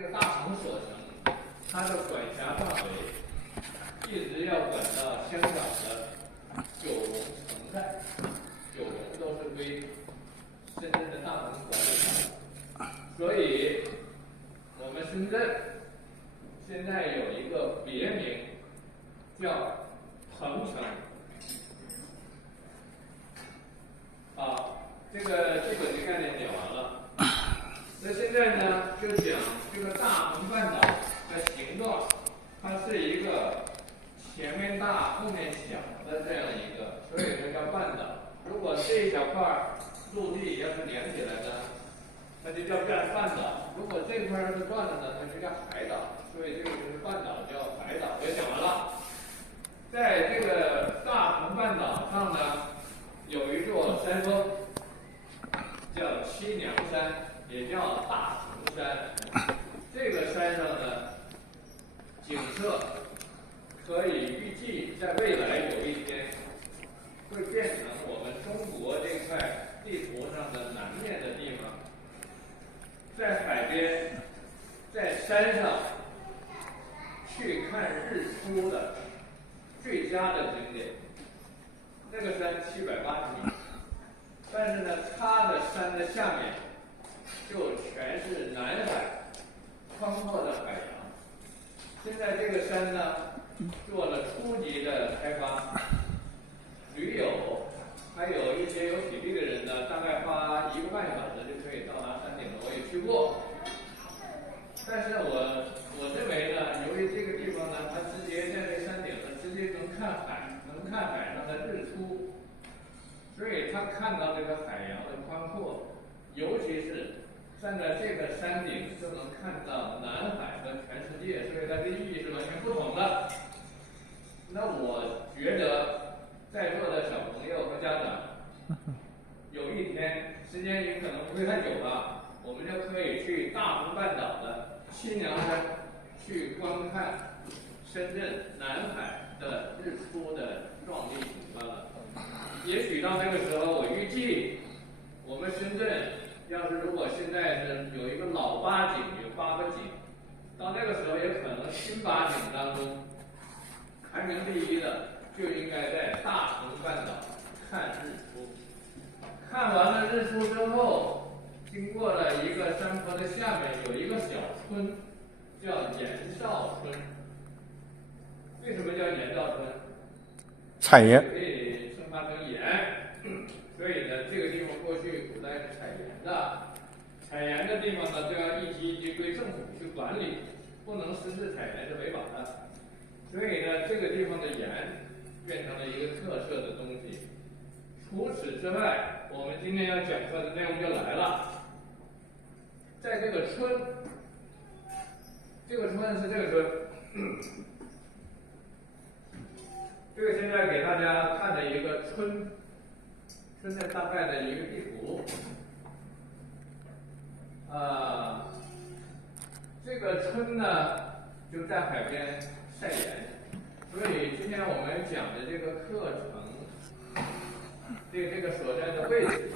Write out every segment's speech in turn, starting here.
这个大同所城，它的管辖范围一直要管到香港的九龙城寨，九龙都是归深圳的大同管理的，所以我们深圳现在有一个别名叫鹏城。好，这个基本的概念讲完了。那现在呢，就讲这个大鹏半岛的形状，它是一个前面大后面小的这样一个，所以它叫半岛。如果这一小块陆地要是连起来呢，那就叫半岛；如果这块是断了呢，那就叫海岛。所以这个就是半岛叫海岛，也讲完了。在这个大鹏半岛上呢，有一座山峰，叫七娘山，也叫大鹏山。这个山上呢，景色可以预计在未来有一天会变成我们中国这块地图上的南面的地方，在海边，在山上去看日出的最佳的景点。那个山780米，但是呢，它的山的下面就全是南海宽阔的海洋。现在这个山呢，做了初级的开发，驴友还有一些有体力的人呢，大概花1个半小时就可以到达山顶了。我也去过，但是我认为呢，由于这个地方呢，它直接在这山顶上直接能看海，能看海上的日出，所以他看到这个海洋的宽阔，尤其是站在这个山顶就能看到南海和全世界，所以它的意义是完全不同的。那我觉得在座的小朋友和家长，有一天时间也可能不会太久了，我们就可以去大鹏半岛的七娘山去观看深圳南海的日出的壮丽景观了。也许到那个时候，我预计我们深圳要是如果现在是有一个老8景，有8个景，到那个时候也可能新8景当中排名第一的就应该在大鹏半岛看日出。看完了日出之后，经过了一个山坡的下面有一个小村，叫盐兆村。为什么叫盐兆村？产业可以生发成盐，所以呢，这个地方过去古代是采盐的。采盐的地方呢，就要一级一级归政府去管理，不能私自采盐是违法的。所以呢，这个地方的盐变成了一个特色的东西。除此之外，我们今天要讲课的内容就来了。在这个村，这个村是这个村，这个现在给大家看的一个村的大概的一个地图。这个村呢就在海边晒盐，所以今天我们讲的这个课程，这个所在的位置，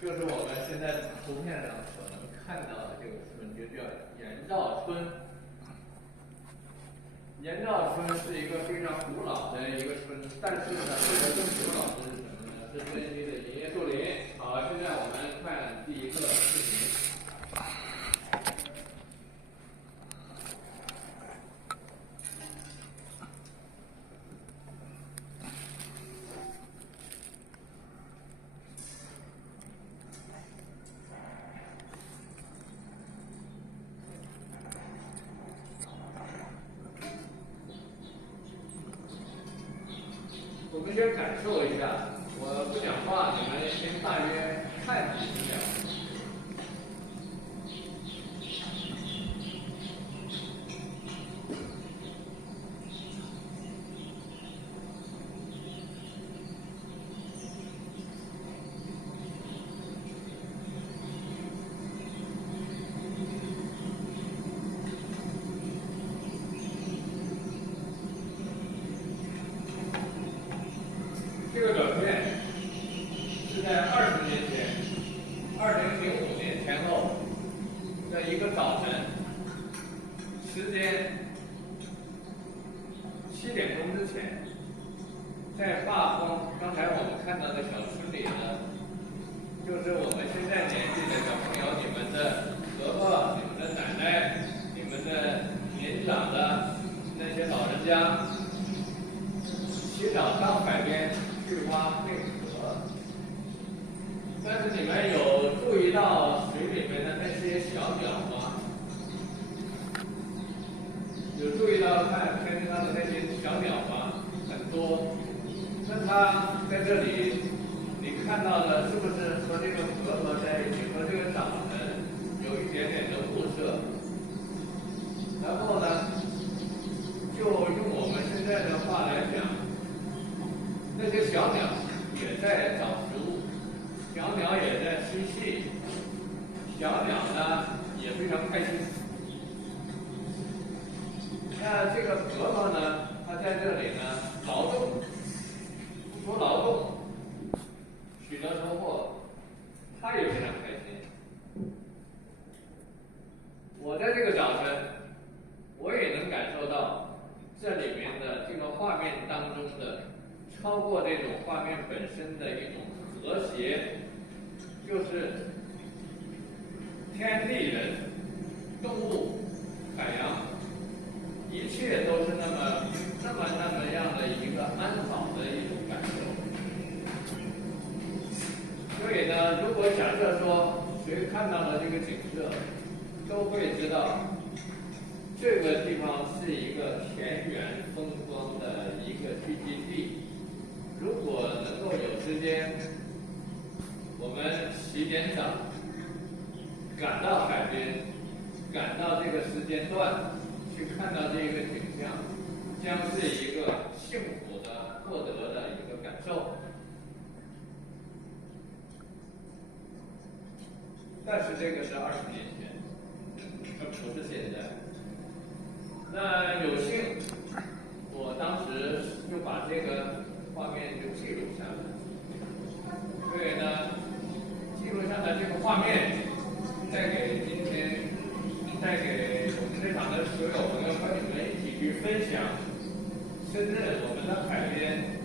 就是我们现在图片上所能看到的这个村，就叫盐兆村。盐兆村是一个非常古老的一个村，但是呢，这个更古老的是什么呢？是森林的银叶树林。好，现在我们看第一个视频。我们先感受一下，我不讲话，你们先大约看几秒。早晨，时间7点钟之前，在坝峰，刚才我们看到的小村里呢，就是我们现在年纪的小朋友，你们的伯伯、你们的奶奶、你们的年长的那些老人家，洗澡到海边去挖贝壳。但是你们有注意到水里面的那些小鸟吗？有注意到天上的那些小鸟吗？很多。那它在这里，你看到的是不是和这个河合在一起，和这个早晨有一点点的互射？然后呢，就用我们现在的话来讲，那些小鸟也在找食物，小鸟也在嬉戏，小鸟呢也非常开心。那这个河马呢，它在这里呢劳动，付出劳动，取得收获，它也非常开心。我在这个早晨，我也能感受到这里面的这个画面当中的，超过这种画面本身的一种和谐，就是天地人、动物、海洋。一切都是那么样的一个安好的一种感受。所以呢，如果假设说谁看到了这个景色，都会知道这个地方是一个田园风光的一个聚集地。如果能够有时间，我们洗点澡，赶到海边，赶到这个时间段。去看到这个景象，将是一个幸福的获得的一个感受。但是这个是20年前，不是现在。那有幸，我当时就把这个画面就记录下来。所以呢，记录下来这个画面，带给今天。带给我们这场的所有朋友和你们一起去分享深圳我们的海边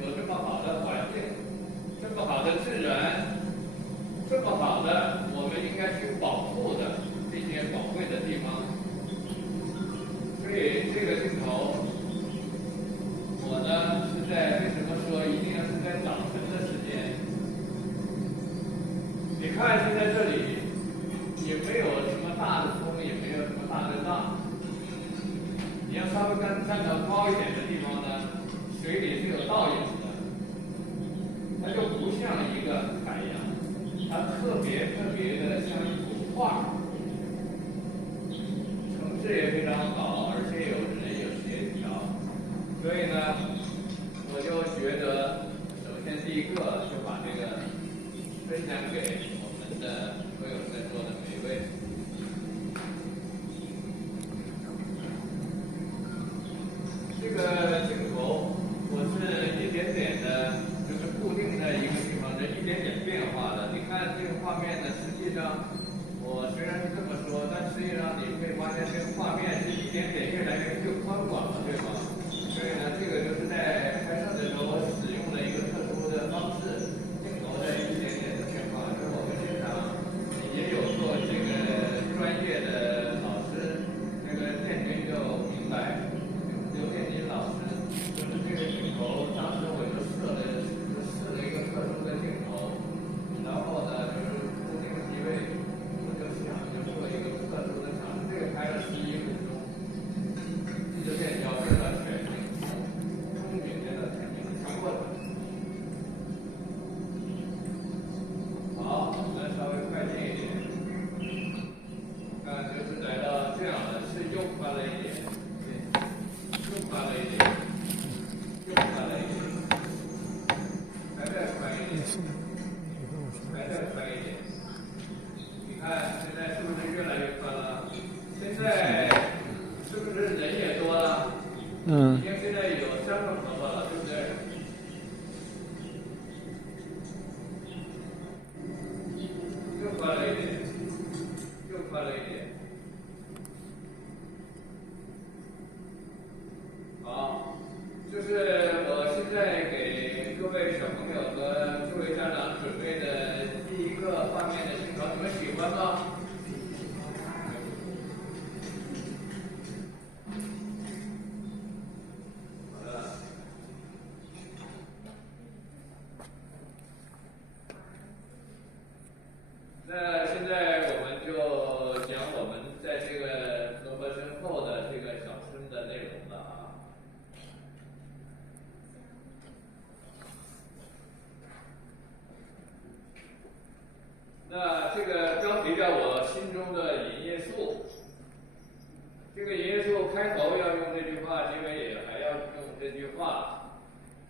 有这么好的环境，这么好的自然，这么好的我们应该去保护的这些宝贵的地方。所以这个镜头，我呢是在为什么说一定要是在早晨的时间？你看现在这里也没有什么大的风，也没有什么大的浪。你要稍微站到高一点的地方呢，水里是有倒影的，它就不像一个海洋，它特别的像一幅画。城市也非常好，而且有人有协调，所以呢，我就觉得，首先第一个就把这个分享给我们的所有在座的每一位。这个镜头，我是一点点的，就是固定在一个地方的一点点变化的。你看这个画面呢，实际上我虽然是这么说，但实际上你会发现这个画面是一点点越来越宽广了，对吗？所以呢，这个就是在拍摄的时候我使用了一个特殊的方式，镜头的一点点的变化。就是我们现场也有做这个专业的老师，那个店名就明白。刘建林老师，就是这个镜头，当时我就试了一个特殊的镜头，然后呢，就是固定机位，我就想就做一个特殊的场景，这个拍了11分钟，这个耶稣开头要用这句话，结尾也还要用这句话。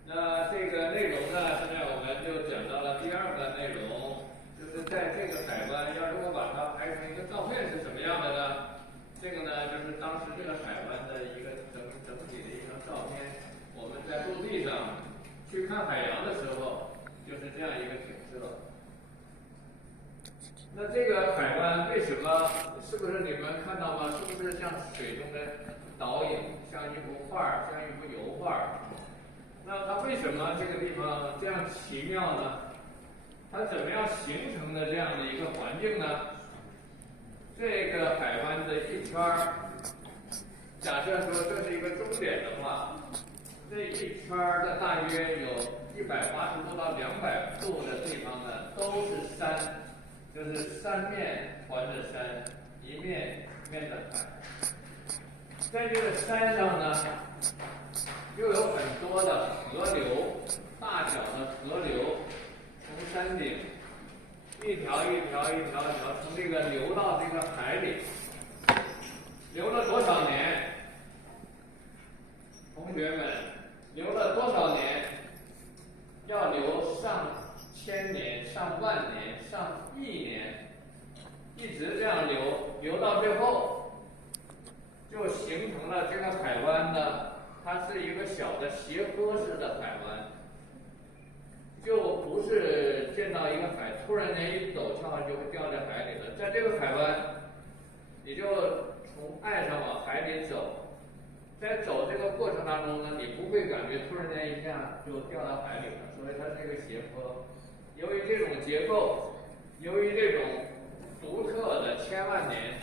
那这个内容呢，现在我们就讲到了第二个内容，就是在这个海湾，要如果把它拍成一个照片是什么样的呢？这个呢，就是当时这个海湾的一个整体的一张照片。我们在陆地上去看海洋的时候，就是这样一个景色。那这个海湾为什么？是不是你们看到吗？是不是像水中的倒影，像一幅画，像一幅油画？那它为什么这个地方这样奇妙呢？它怎么样形成的这样的一个环境呢？这个海湾的一圈儿，假设说这是一个终点的话，这一圈儿的大约有180度到200度的地方呢，都是山，就是三面环着山，一面面的海。在这个山上呢，又有很多的河流，大小的河流从山顶一条从这个流到这个海里，流了多少年？同学们，流了多少年？要流上千年、上万年、上亿年，一直这样流到最后，就形成了这个海湾呢。它是一个小的斜坡式的海湾，就不是见到一个海突然间一陡峭就会掉在海里的。在这个海湾，你就从岸上往海里走，在走这个过程当中呢，你不会感觉突然间一下就掉到海里了，所以它是一个斜坡。由于这种结构，由于这种独特的千万年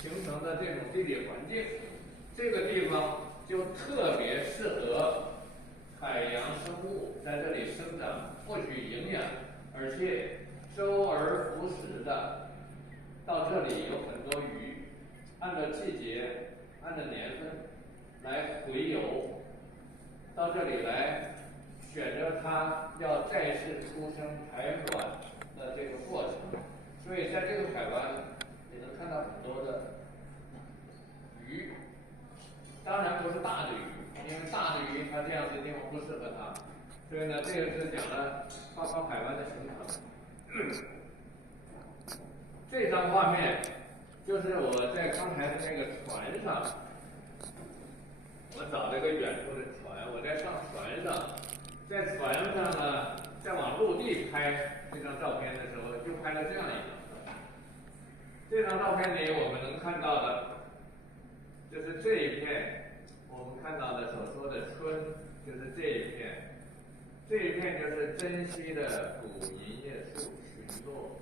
形成的这种地理环境，这个地方就特别适合海洋生物在这里生长，获取营养，而且周而复始的到这里有很多鱼，按照季节、按照年份来洄游，到这里来选择它要再次出生排卵的这个过程。所以在这个海湾，你能看到很多的鱼。当然不是大的鱼，因为大的鱼它这样的地方不适合它，所以呢，这个是讲了花花海湾的形成。这张画面就是我在刚才的那个船上，我找了个远处的船，我在上船上，在船上呢，在往陆地拍这张照片的时候，就拍了这样一张照片。这张照片里我们能看到的，就是这一片。我们看到的所说的春，就是这一片，这一片就是珍稀的古银叶树群落。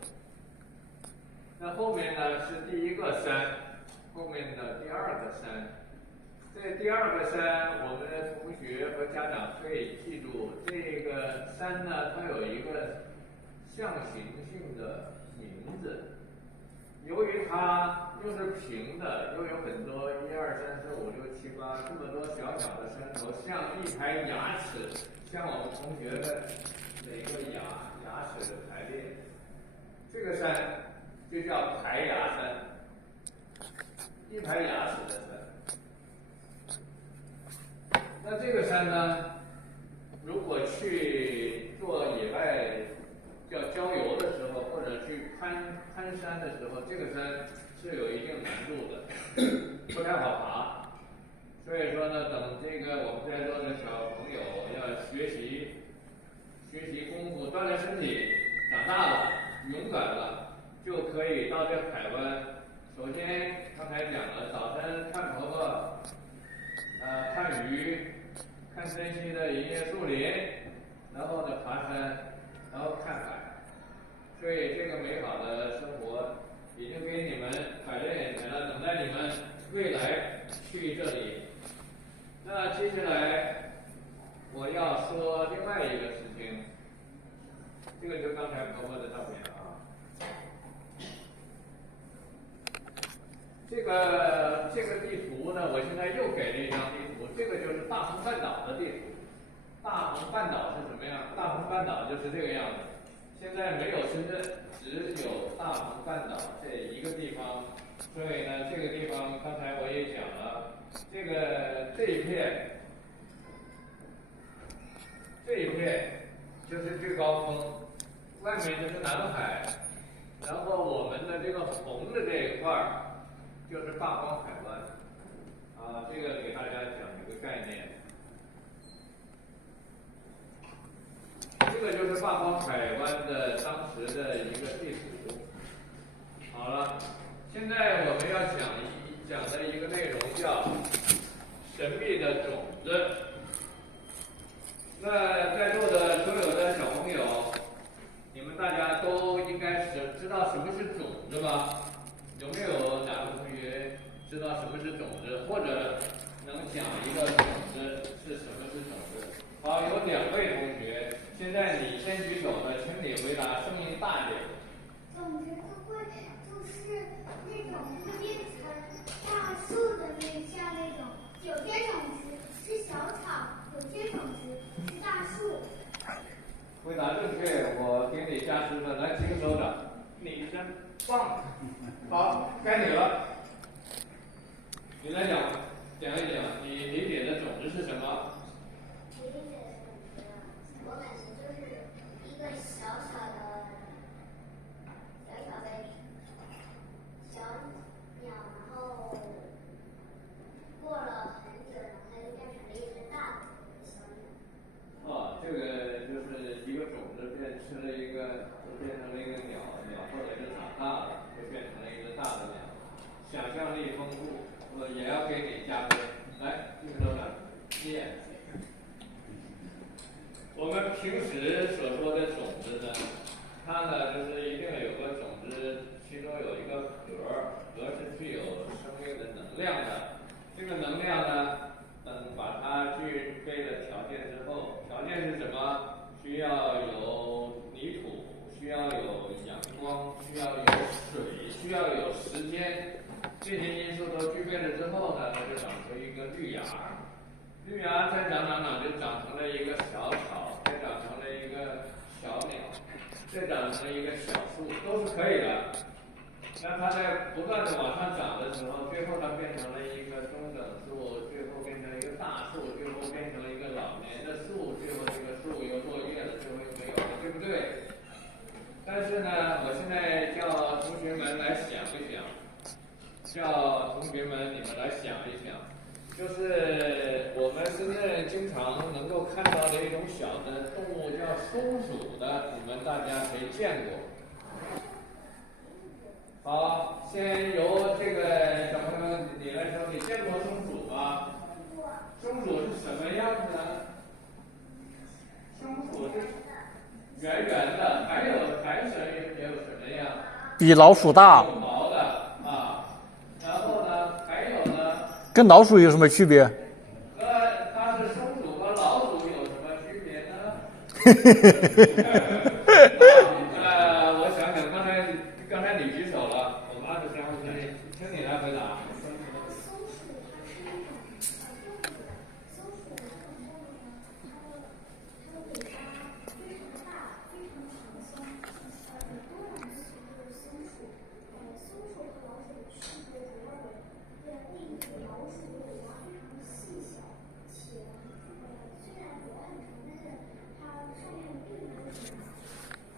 那后面呢是第一个山，后面的第二个山。这第二个山，我们的同学和家长可以记住，这个山呢，它有一个象形性的名字。由于它又是平的，又有很多1、2、3、4、5、6、7、8这么多小小的山头，像一排牙齿，像我们同学的每个牙齿的排列。这个山就叫排牙山，一排牙齿的山。那这个山呢，如果去做野外叫郊游的时候，或者去攀山的时候，这个山是有一定难度的，不太好爬。所以说呢，等这个我们在座的小朋友要学习功夫，锻炼身体，长大了，勇敢了，就可以到这海湾。首先刚才讲了，早晨看婆婆，看鱼，看珍稀的银叶树林，然后呢爬山，然后看海。所以这个美好的生活已经给你们摆在眼前了，等待你们未来去这里。那接下来我要说另外一个事情，这个就是刚才婆婆的照片啊。这个地图呢，我现在又给了一张地图，这个就是大鹏半岛的地图。大鹏半岛是什么样？大鹏半岛就是这个样子。现在没有深圳，只有大鹏半岛这一个地方，所以呢，这个地方刚才我也讲了，这一片就是最高峰，外面就是南海，然后我们的这个红的这一块儿就是大光海湾。这个给大家讲一个概念。这个就是大光海湾的当时的一个地图。好了，现在我们要讲的一个内容叫神秘的种子。那在座的所有的小朋友，你们大家都应该是知道什么是种子吧？有没有哪个同学知道什么是种子，或者能讲一个种子是什么是种子？好，有2位同学，现在你先举手的，请你回答，声音大一点。种子就是那种会变成大树的像那种，有些种子是小草，有些种子是大树。回答正确，我给你加10分。来，举个手掌，你真棒。好，该你了。你来讲一讲，你理解的种子是什么？我理解的种子，我感觉就是一个小小的小鸟，然后过了很久，然后它就变成了一只大的小鸟。这个就是一个种子变成了一个鸟，鸟后来就长大了，就变成了一个大的鸟。想象力丰富，我也要给你加分。来，这个都长念。我们平时所说的种子呢，它呢就是一定有个种子，其中有一个核是具有生命的能量的。这个能量呢，等把它具备了条件之后，条件是什么？需要有泥土，需要有阳光，需要有水，需要有时间，这些因素都具备了之后呢，它就长出一个绿芽。绿芽再长就长成了一个小草，再长成了一个小鸟，再长成了一个小树，都是可以的。那它在不断的往上长的时候，最后它变成了一个中等树，最后变成了一个大树，最后变成了一个老年的树，最后这个树又落叶了，最后又没有了，对不对？但是呢，我现在叫同学们来想一想，叫同学们你们来想一想，就是我们深圳经常能够看到的一种小的动物叫松鼠的，你们大家谁见过？好，先由这个小朋友你来说，你见过松鼠吗？松鼠是什么样子呢？松鼠是圆圆的，还有什么呀？比老鼠大。有毛的啊。然后呢，还有呢？跟老鼠有什么区别？它是松鼠和老鼠有什么区别呢？我想想，刚才你举手了，我们23位同学，请你来回答。松鼠它是一种动物，松鼠它的尾巴非常大，非常长松。很多种松鼠，松鼠和老鼠的区别主要有第一个，老鼠的尾巴非常细小，且虽然脖很长，但是它上面并不是很长，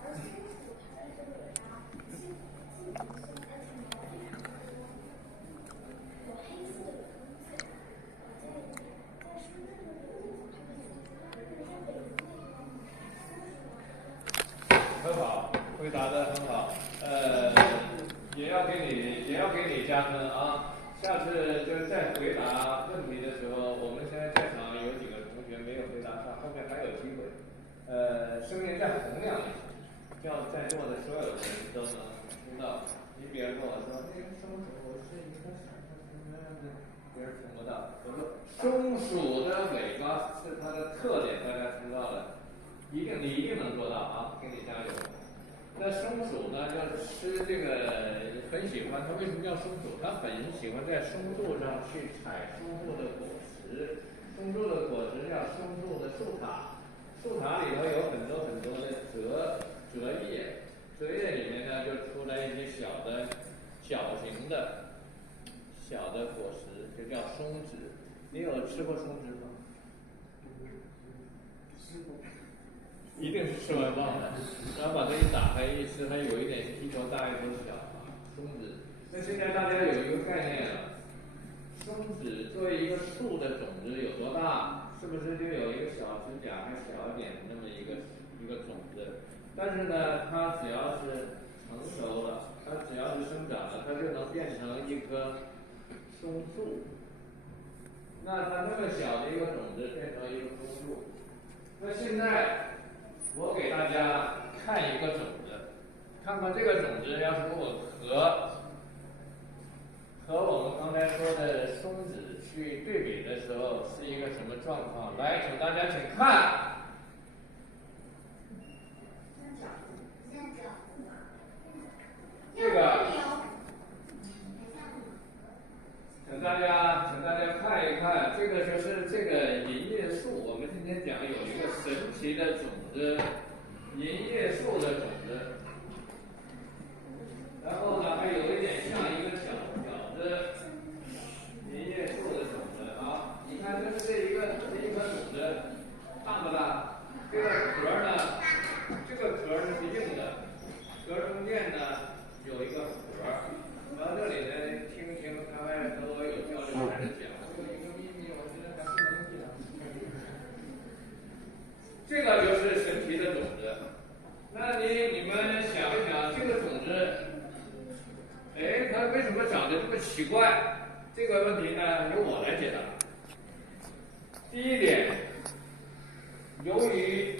而松鼠它的尾巴既不松，而且毛非常的多，有黑色的有棕色的。在深圳的这个地方，它们在北京的地方，很好，回答的很好。也要给你加分啊！下次就是在回答问题的时候，我们现在在场有几个同学没有回答上，后面还有机会。声音再洪亮一些，叫在座的所有人都能听到。你比如跟我说，那个松鼠是一个什么样的，别人听不到。我说松鼠的尾巴是它的特点，大家听到了，你一定能做到啊！给你加油。那松鼠呢，要吃这个很喜欢，它为什么叫松鼠？它很喜欢在松树上去采松树的果实，松树的果实叫松树的树塔，树塔里头有很多的折叶，折叶里面呢就出来一些小的小型的小的果实，就叫松子。你有吃过松子吗？吃过。一定是吃完忘了，然后把它一打开一吃，它有一点一头大一头小啊，松子。那现在大家有一个概念了，松子作为一个树的种子有多大，是不是就有一个小指甲还小一点那么一个种子？但是呢，它只要是成熟了，它只要是生长了，它就能变成一棵松树。那它那么小的一个种子变成一个松树，那现在我给大家看一个种子，看看这个种子要是如果和我们刚才说的松子去对比的时候是一个什么状况？来，请大家请看。这个，请大家看一看，这个就是这个银叶树。我们今天讲有一个神奇的种子，银叶树的种子。然后呢，还有一点像一个小饺子，银叶树的种子啊。你看，这是一颗种子，大不大？这个壳呢，这个壳是硬的，壳中间呢有一个核。然后这里呢，听他们和我有交流开始讲，有一个秘密，我觉得咱不能讲。这个就是神奇的种子。那你们想一想，这个种子，哎，它为什么长得这么奇怪？这个问题呢，由我来解答。第一点，由于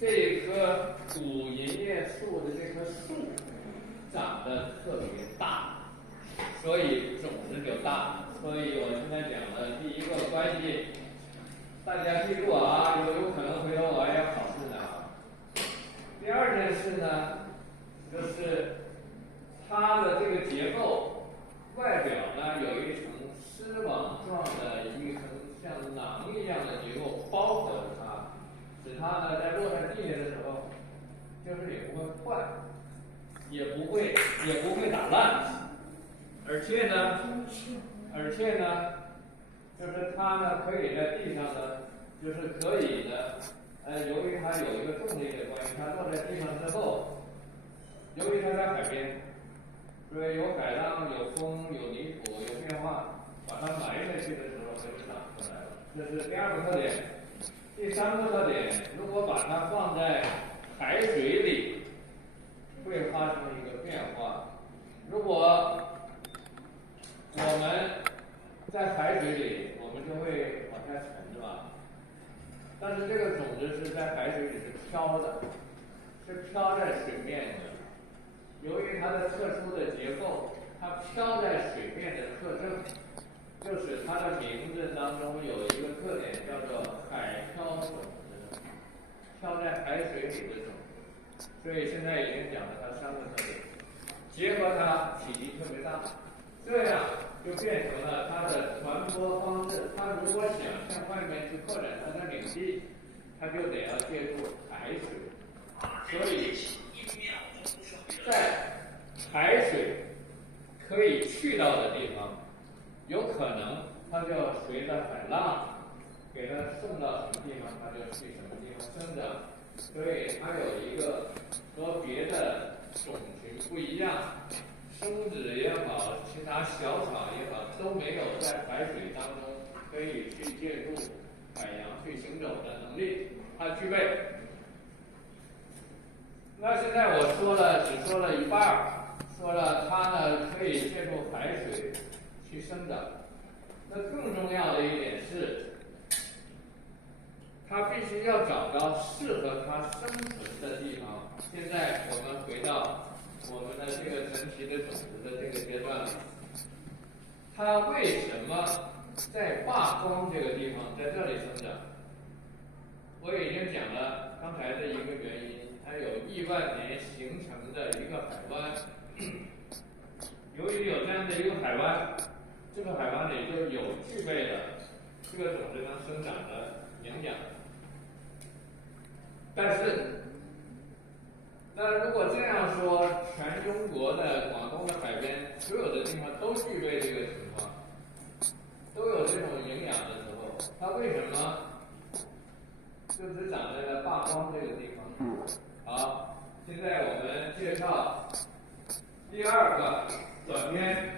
这棵古银叶树的这棵树长得特别大，所以种子就大。所以我现在讲的第一个关系，大家记住啊，有可能回头我还要考试呢。第二件事呢，就是它的这个结构，外表呢有一层丝网状的一层像囊一样的结构包裹着它，使它呢在落在地下的时候，就是也不会坏，也不会打烂，而且呢，就是它呢可以在地上呢，就是可以的。由于它有一个重力的关系，它落在地上之后，由于它在海边，所以有海浪、有风、有泥土、有变化，把它埋下去的时候，它就长出来了。这是第二个特点。第三个特点，如果把它放在海水里，会发生一个变化。如果我们在海水里，我们就会往下沉，是吧？但是这个种子是在海水里是飘的，是飘在水面的。由于它的特殊的结构，它飘在水面的特征，就使它的名字当中有一个特点，叫做海漂种子，飘在海水里的种子。所以现在已经讲了它三个特点，结合它体积特别大，这样就变成了它的传播方式。它如果想向外面去扩展它的领地，它就得要借助海水。所以，在海水可以去到的地方，有可能它就要随着海浪给它送到什么地方，它就去什么地方生长。所以它有一个和别的种群不一样，松子也好，其他小草也好，都没有在海水当中可以去借助海洋去行走的能力，它具备。那现在我只说了一半儿，说了它呢可以借助海水去生长。那更重要的一点是，它必须要找到适合它生存的地方。现在我们回到我们的这个神奇的种子的这个阶段里，它为什么在坝光这个地方在这里生长？我已经讲了刚才的一个原因，它有亿万年形成的一个海湾。由于有这样的一个海湾，这个海湾里就有具备了这个种子能生长的营养。但是那如果这样说，全中国的广东的海边所有的地方都具备这个情况，都有这种营养的时候，它为什么就只长在了坝荒这个地方？好，现在我们介绍第二个短片，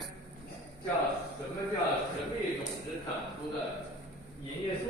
叫什么叫神秘种子长出的银叶树？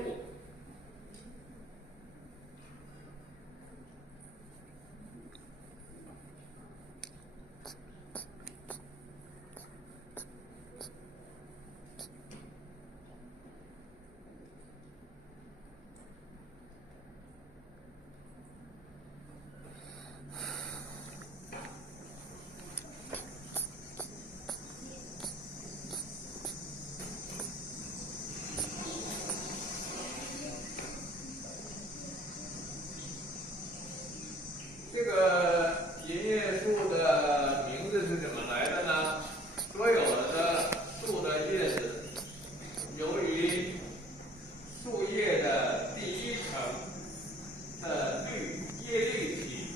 这个银叶树的名字是怎么来的呢？所有的树的叶子，由于树叶的第一层的叶绿体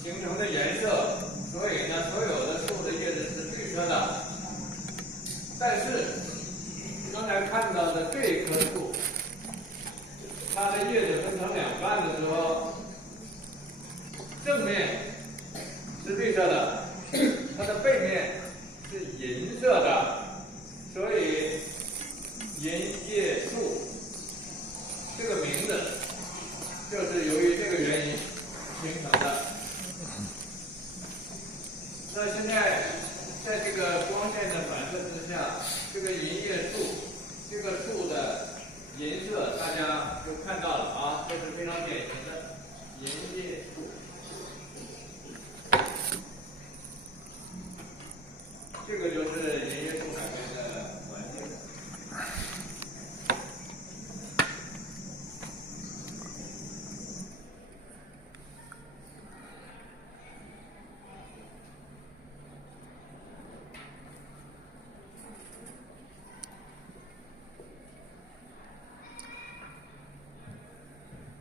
形成的颜色，所以呢，所有的树的叶子是绿色的。但是刚才看到的这棵树，它的叶子分成两半的时候，正面是绿色的，它的背面是银色的，所以银叶树这个名字就是由于这个原因形成的。那现在在这个光线的反射之下，这个银叶树这个树的银色大家就看到了啊，这是非常典型的银叶树。这个就是银叶树海边的环境。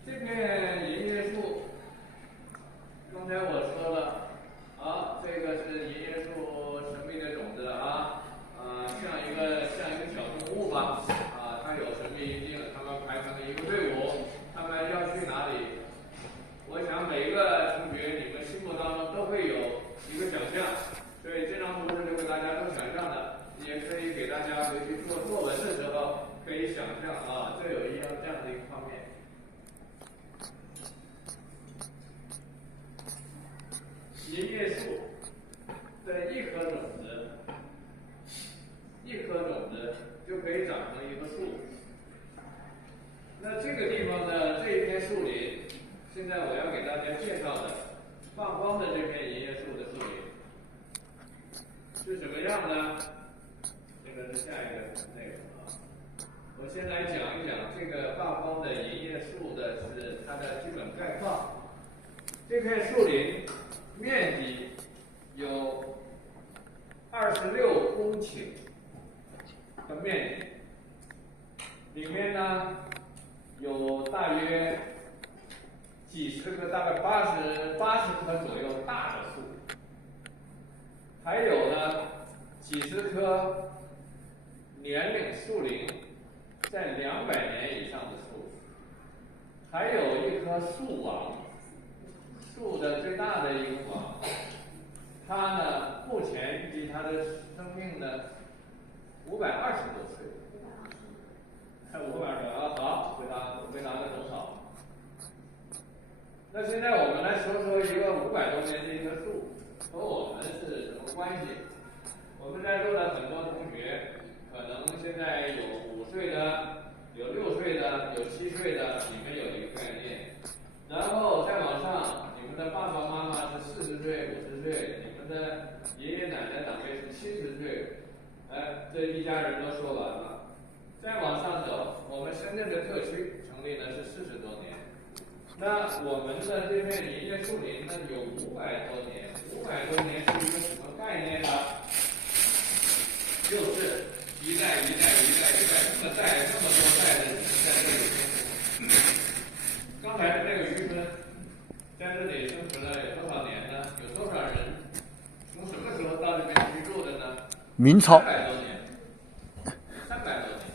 这片银叶树，刚才我说了，这个是银叶树神秘的种子啊，像一个小动物吧，它有神秘性，它们排成一个队伍，它们要去哪里？我想每一个同学你们心目当中都会有一个想象，所以这张图是留给大家做想象的，也可以给大家回去做作文的时候可以想象这有这样的一个画面。银叶树的一颗种子就可以长成一棵树。那这个地方的这一片树林，现在我要给大家介绍的放光的这片银叶树的树林是什么样呢？这个是下一个内容啊。我先来讲一讲这个放光的银叶树的是它的基本概况。这片树林面积有26公顷的面积，里面呢有大约几十棵，大概80棵左右大的树，还有呢几十棵年龄树龄在200年以上的树，还有一棵树王。树的最大的一个王，它呢目前预计它的生命呢520多岁，520啊，好，回答的很好。那现在我们来说说一个500多年的一棵树和我们是什么关系？我们在座的很多同学，可能现在有5岁的，有6岁的，有7岁的，你们有一个概念。然后再往上，你们的爸爸妈妈是40岁、50岁，你们的爷爷奶奶长辈是70岁，这一家人都说完了。再往上走，我们深圳的特区成立呢是40多年，那我们的这片银叶树林呢有500多年，500多年是一个什么概念呢？就是一代这么代这么多代的人在这里生活。刚才的那个渔村，在这明朝300多年，300多年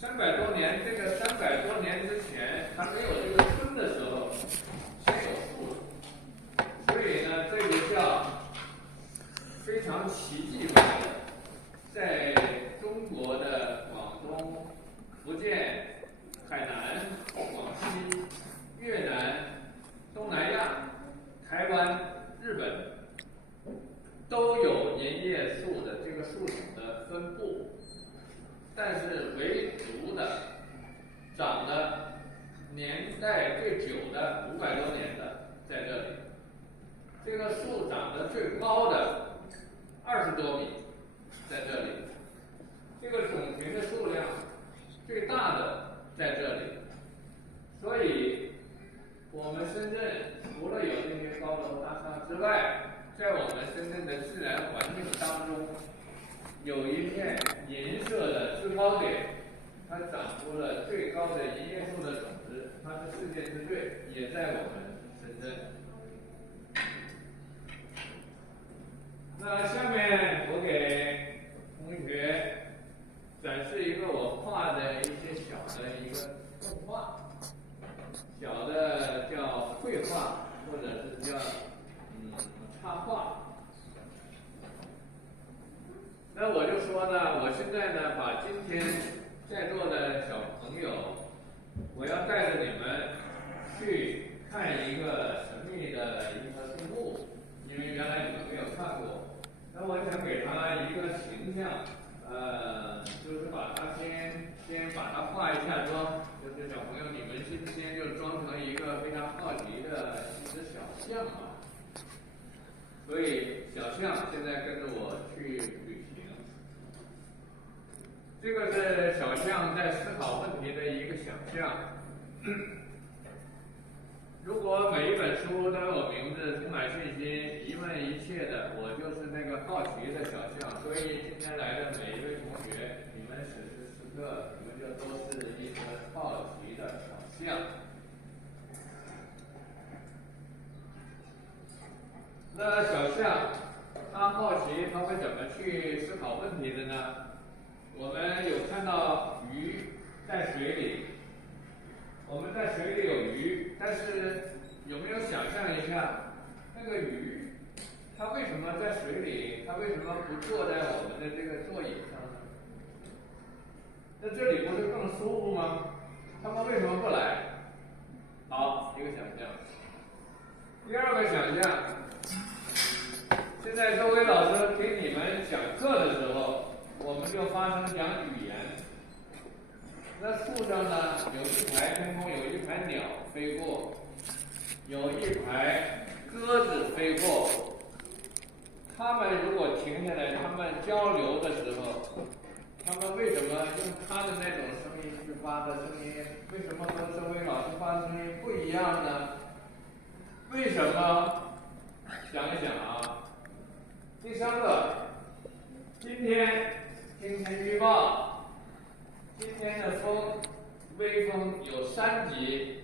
，300多年，这个300多年之前，它没有这个村的时候，先有树，所以呢，这个叫非常奇迹般的，在中国的广东、福建、海南、广西、越南、东南亚、台湾、日本。都有银叶树的这个树种的分布，但是唯独的长得年代最久的500多年的在这里，这个树长得最高的20多米在这里，这个种群的数量最大的在这里，所以我们深圳除了有这些高楼大厦之外，在我们深圳的自然环境当中，有一片银色的制高点，它长出了最高的银叶树的种子，它是世界之最，也在我们深圳。那下面我给同学展示一个我画的一些小的一个动画，小的叫绘画，或者是叫插画。那我就说呢，我现在呢，把今天在座的小朋友，我要带着你们去看一个神秘的一个动物，因为原来你们没有看过。那我想给他一个形象，就是把它先把它画一下妆，就是小朋友你们今天就装成一个非常好奇的一只小象吧。所以小象现在跟着我去旅行。这个是小象在思考问题的一个想象。如果每一本书都有名字，充满信心，一问一切的，我就是那个好奇的小象。所以今天来的每一位同学，你们此时此刻，你们就都是一个好奇的小象。那小象，他好奇，他会怎么去思考问题的呢？我们有看到鱼在水里，我们在水里有鱼，但是有没有想象一下，那个鱼，它为什么在水里？它为什么不坐在我们的这个座椅上呢？那这里不是更舒服吗？它们为什么不来？好，一个想象。第二个想象，现在周伟老师给你们讲课的时候，我们就发生讲语言。那树上呢，有一排天空，有一排鸟飞过，有一排鸽子飞过。它们如果停下来，它们交流的时候，它们为什么用它的那种声音去发的声音，为什么和周伟老师发的声音不一样呢？为什么？想一想啊。第三个，今天预报，今天的微风有3级，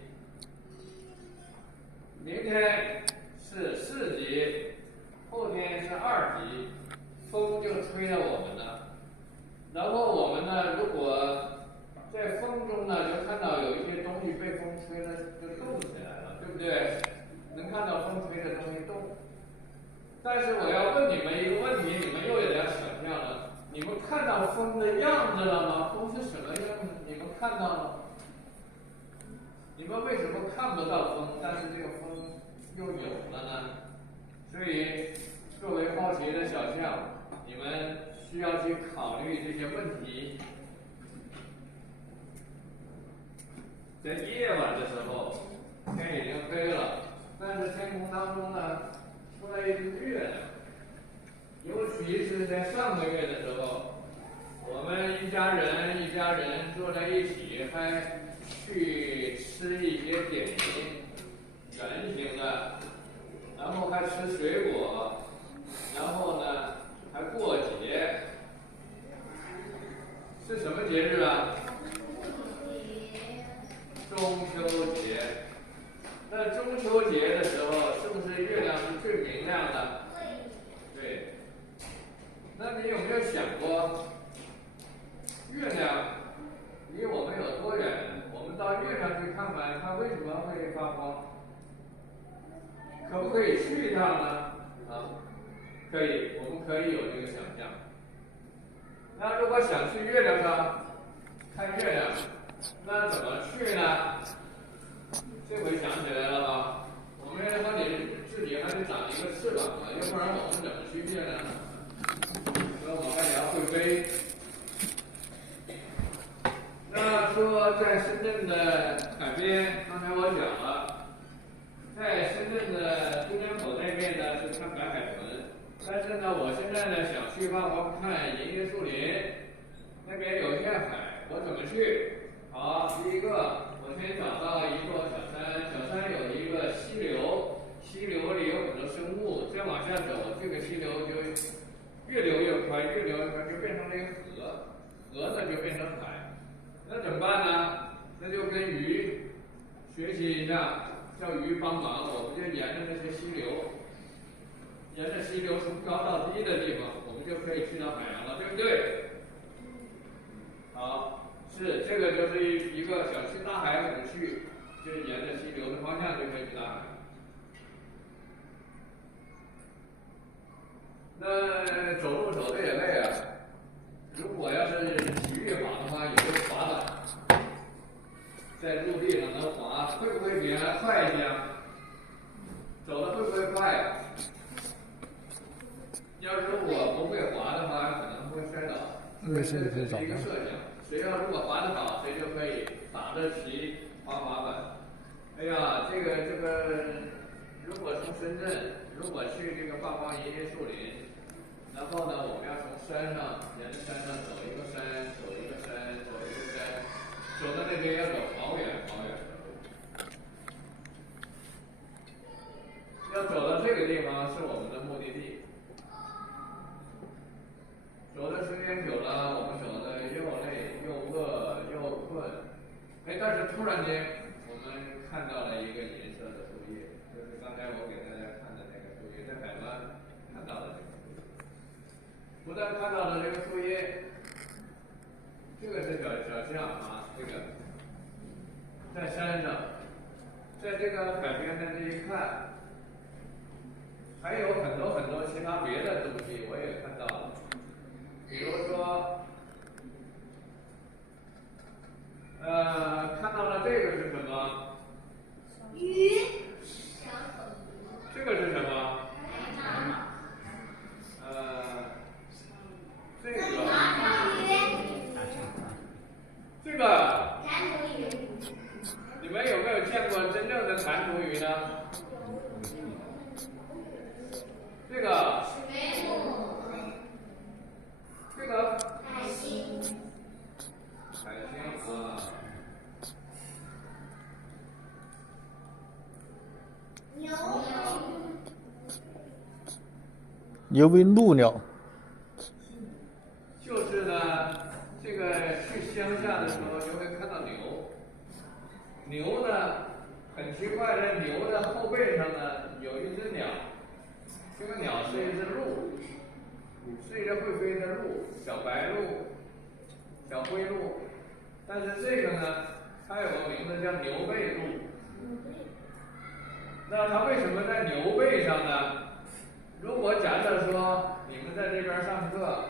明天是4级，后天是2级，风就吹着我们了。然后我们呢，如果在风中呢，就看到有一些东西被风吹了，就动起来了，对不对？能看到风吹的东西动。但是我要问你们一个问题，你们又有点想象了。你们看到风的样子了吗？风是什么样子？你们看到了？你们为什么看不到风，但是这个风又有了呢？所以，作为好奇的小象，你们需要去考虑这些问题。在夜晚的时候，天已经黑了，但是天空当中呢，出来一只月亮。尤其是在上个月的时候，我们一家人坐在一起，还去吃一些点心，圆形的，然后还吃水果，然后呢还过节，是什么节日啊？中秋节。那中秋节的时候，是不是月亮是最明亮的？对。那你有没有说，月亮离我们有多远？我们到月亮去看看，它为什么会发光？可不可以去一趟呢？啊，可以，我们可以有这个想象。那如果想去月亮上看月亮，那怎么去呢？这回想起来了吧？我们还得自己还得长一个翅膀啊，要不然我们怎么去月亮呢？所以我们还得要会飞。那说在深圳的海边，刚才我讲了，在深圳的中江口那边呢是看白海豚，但是呢，我现在呢想去望望看银叶树林，那边有一片海，我怎么去？好，第一个，我先找到一座小山，小山有一个溪流，溪流里有很多生物，再往下走，这个溪流就越流越宽，越流越宽，就变成了一个河，河呢就变成海。那怎么办呢？那就跟鱼学习一下，叫鱼帮忙，我们就沿着那些溪流，沿着溪流从高到低的地方，我们就可以去到海洋了，对不对？好，是这个就是一个想去大海怎么去，就是沿着溪流的方向就可以去大海。那走路走的也累啊。如果要是体育滑的话，有个滑板，在陆地上能滑，会不会比原来快一些？走的会不会快？要是如果不会滑的话，可能会摔倒。这是一个设想，谁要如果滑得好，谁就可以打着旗滑滑板。哎呀，这个，如果从深圳，如果去这个八方银叶树林。然后呢，我们要从山上沿着山上走一个山，走一个山，走一个山，走到那边要走好远好远的路。要走到这个地方是我们的目的地。走的时间久了，我们走的又累又饿又困。哎，但是突然间我们看到了一个银色的树叶，就是刚才我给大家看的那个树叶，在海湾看到的这个。不但看到了这个树叶，这个是小象啊，这个在山上，在这个海边的这一看，还有很多很多其他别的东西我也看到了，比如说，看到了这个是什么？鱼。这个是什么？这个，你们有没有见过真正的蟾蜍鱼呢？这个，这个海星啊，牛为鹭鸟。就是呢，这个去乡下的时候就会看到牛。牛呢，很奇怪的，牛的后背上呢有一只鸟，这个鸟是一只鹿，是一只会飞的鹿，小白鹿、小灰鹿。但是这个呢，它有个名字叫牛背鹿。那它为什么在牛背上呢？如果假设说你们在这边上课，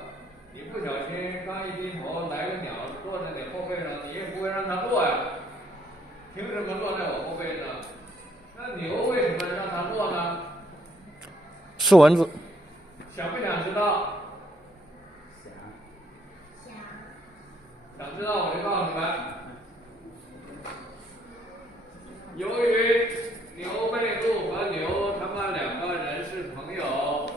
你不小心刚一低头，来个鸟落在你后背上，你也不会让它落呀。凭什么落在我后背呢？那牛为什么让它落呢？吃蚊子。想不想知道？想知道我就告诉你们。由于牛背鹿和牛他们两个人是朋友，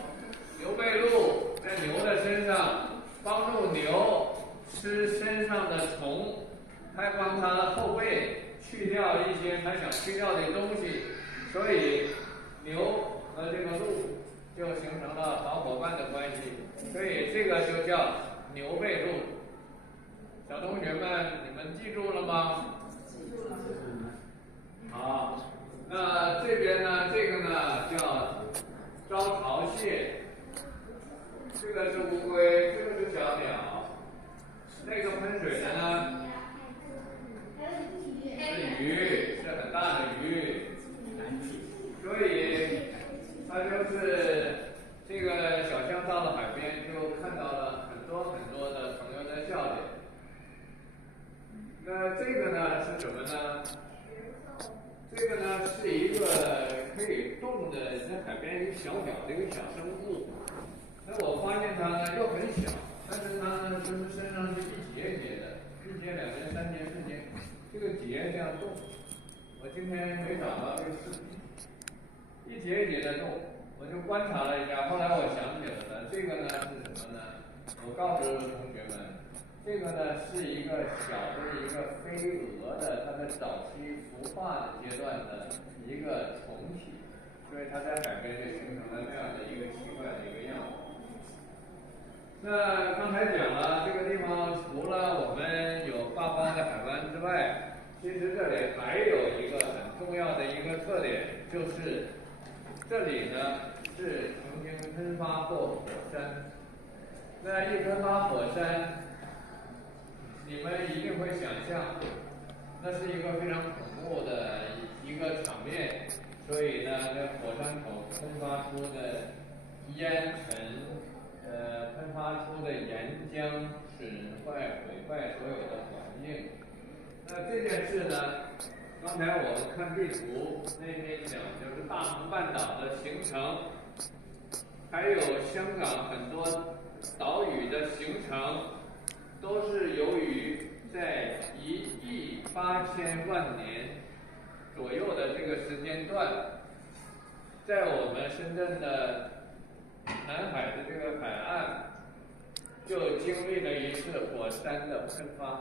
牛背鹿在牛的身上帮助牛吃身上的虫，还帮它后背去掉一些它想去掉的东西，所以牛和这个鹿就形成了好伙伴的关系，所以这个就叫牛背鹿。小同学们，你们记住了吗？记住了。好，那这边呢，这个呢叫招潮蟹，这个是乌龟，这个是小鸟。的一个小生物。那我发现它呢又很小，但是它呢就是身上是一节一节的，一节、两节、三节、四节，这个节这样动。我今天没找到这个视频，一节一节的动，我就观察了一下，后来我想起来了，这个呢是什么呢？我告诉同学们，这个呢是一个小的一个飞蛾的，它的早期孵化的阶段的一个虫体，所以它在海边就形成了那样的一个奇怪的一个样子。那刚才讲了，这个地方除了我们有八方的海湾之外，其实这里还有一个很重要的一个特点，就是这里呢是曾经喷发过火山。那一喷发火山，你们一定会想象，那是一个非常恐怖的一个场面。所以呢，这火山口喷发出的烟尘，喷发出的岩浆损坏毁坏所有的环境。那这件事呢，刚才我们看地图那边讲，就是大鹏半岛的形成，还有香港很多岛屿的形成，都是由于在1亿8千万年左右的这个时间段，在我们深圳的南海的这个海岸，就经历了一次火山的喷发。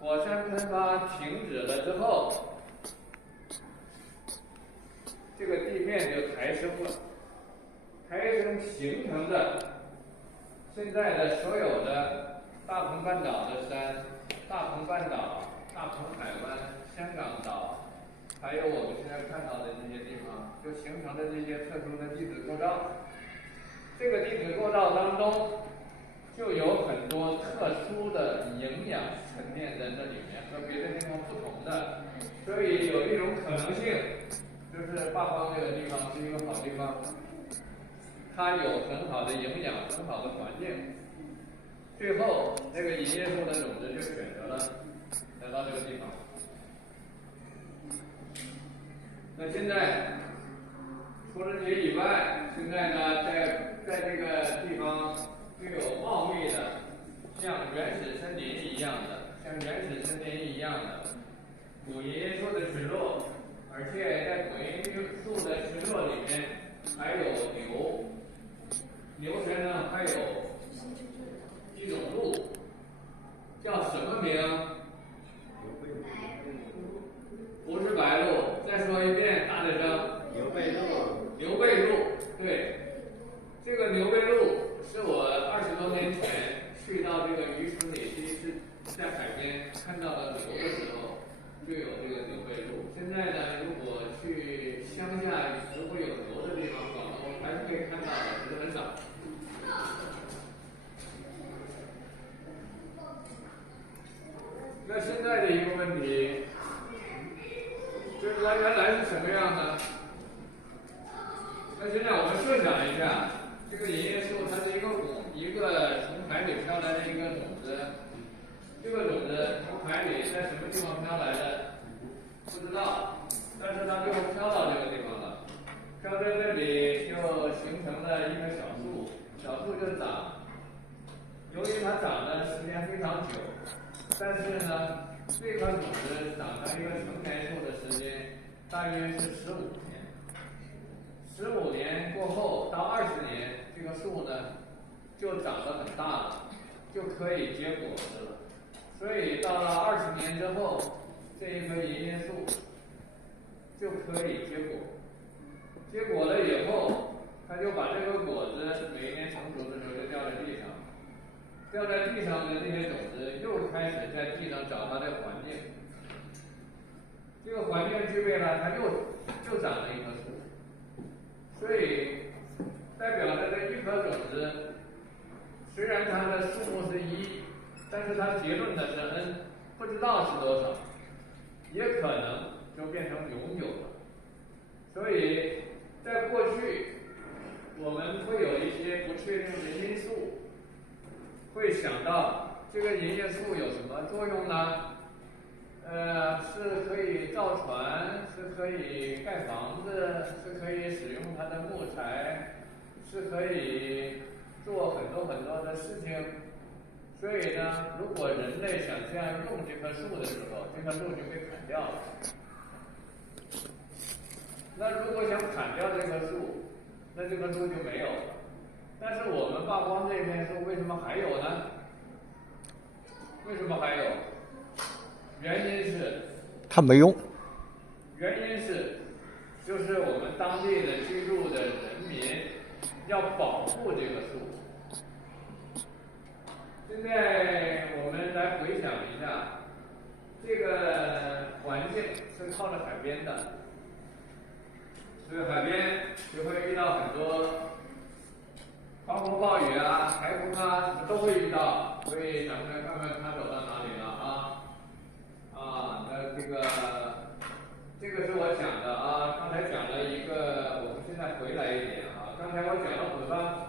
火山喷发停止了之后，这个地面就抬升了，抬升形成的现在的所有的大鹏半岛的山、大鹏半岛、大鹏海湾、香港岛，还有我们现在看到的这些地方，就形成了这些特殊的地质构造。这个地质构造当中，就有很多特殊的营养沉淀在这里面，和别的地方不同的。所以有一种可能性，就是八方这个地方是一个好地方，它有很好的营养、很好的环境。最后，那个银叶树的种子就选择了来到这个地方。那现在除了这些以外，现在呢，在这个地方就有茂密的，像原始森林一样的，古银叶树的群落，而且在古银叶树的群落里面还有牛，牛身上还有一种鹿，叫什么名？不是白鹭，再说一遍，大点声。牛背鹿。牛背鹿，对，这个牛背鹿是我20多年前去到这个渔村里第一次在海边看到了牛的时候，就有这个牛背鹿。现在呢，如果去乡下如果有牛的地方，广东还是可以看到的，只是很少。那现在的一个问题，就是它原来是什么样呢？那现在我们设想一下，这个银叶树它是一个从海里飘来的一个种子，这个种子从海里在什么地方飘来的不知道，但是它最后飘到这个地方了，飘在这里就形成了一棵小树，小树就长。由于它长的时间非常久，但是呢，这颗种子长成一个成年树的时间大约是15年。15年过后到20年，这个树呢就长得很大了，就可以结果子了。所以到了20年之后，这一棵银叶树就可以结果。结果了以后，它就把这个果子每一年成熟的时候就掉在地上。掉在地上的这些种子又开始在地上找它的环境，这个环境具备了，它又长了一棵树。所以代表着这一颗种子，虽然它的数目是1，但是它结论的是 n， 不知道是多少，也可能就变成永久了。所以在过去，我们会有一些不确定的因素。会想到这个银叶树有什么作用呢？是可以造船，是可以盖房子，是可以使用它的木材，是可以做很多很多的事情。所以呢，如果人类想这样用这棵树的时候，这棵树就被砍掉了。那如果想砍掉这棵树，那这棵树就没有了。但是我们曝光这片树为什么还有呢？为什么还有？原因是它没用。原因是，就是我们当地的居住的人民要保护这个树。现在我们来回想一下，这个环境是靠着海边的，这个海边就会遇到很多狂风暴雨啊、台风啊，什么都会遇到。所以咱们来看看它走到哪里了啊？那这个是我讲的啊，刚才讲了一个，我们现在回来一点啊。刚才我讲了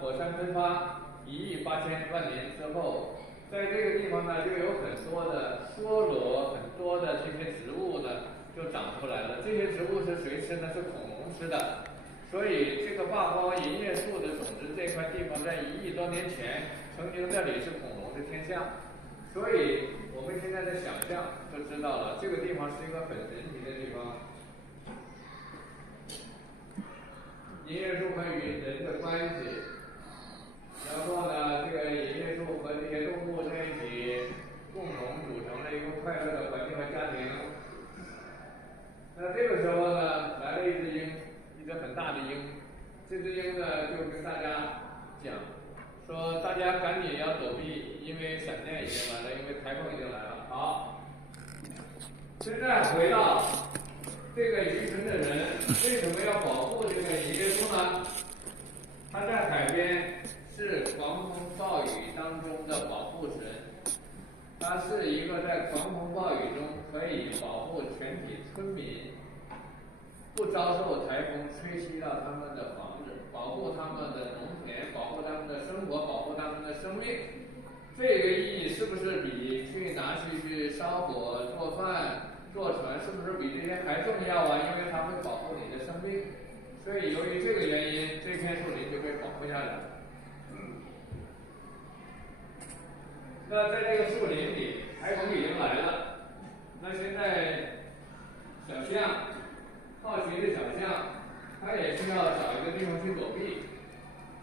火山喷发1亿8千万年之后，在这个地方呢，就有很多的梭罗，很多的这些植物呢就长出来了。这些植物是谁吃呢？是恐龙吃的。所以这个霸光银叶树的种植这块地方，在1亿多年前，曾经这里是恐龙的天下。所以我们现在的想象就知道了，这个地方是一个很神奇的地方。银叶树和与人的关系，然后呢，这个银叶树和这些动物在一起共同组成了一个快乐的环境和家庭。那这个时候呢，来了一只鹰，一只很大的鹰。这只鹰呢，就跟大家讲说，大家赶紧要躲避，因为闪电已经来了，因为台风已经来了。好，现在回到这个渔村的人为什么要保护这个银叶树呢？它在海边是狂风暴雨当中的保护神，它是一个在狂风暴雨中可以保护全体村民不遭受台风吹袭到他们的房子，保护他们的农田，保护他们的生活，保护他们的生命。这个意义是不是比拿去烧火、做饭、坐船，是不是比这些还重要啊？因为它会保护你的生命。所以由于这个原因，这片树林就被保护下来了。那在这个树林里，台风已经来了。那现在小象，好奇的小象，它也需要找一个地方去躲避。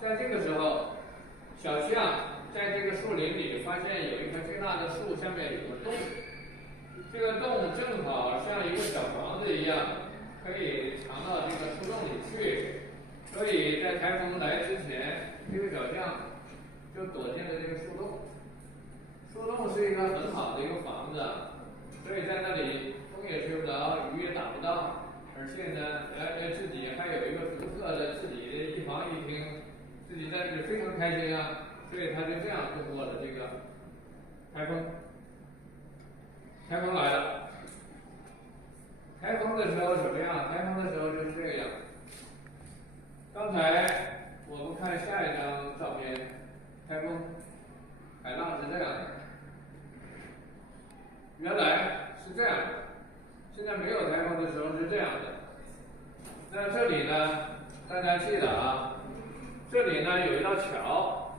在这个时候，小象在这个树林里发现有一棵巨大的树，下面有个洞。这个洞正好像一个小房子一样，可以藏到这个树洞里去。所以在台风来之前，这个小象就躲进了这个树洞。树洞是一个很好的一个房子，所以在那里风也吹不着，雨也打不到，而且呢，自己还有一个独特的自己的一房一厅，自己在这里非常开心啊。所以他就这样度过了这个台风。台风来了，台风的时候怎么样？台风的时候就是这个样。刚才我们看下一张照片，台风海浪是这样的。原来是这样的，现在没有台风的时候是这样的。那这里呢，大家记得啊，这里呢有一道桥，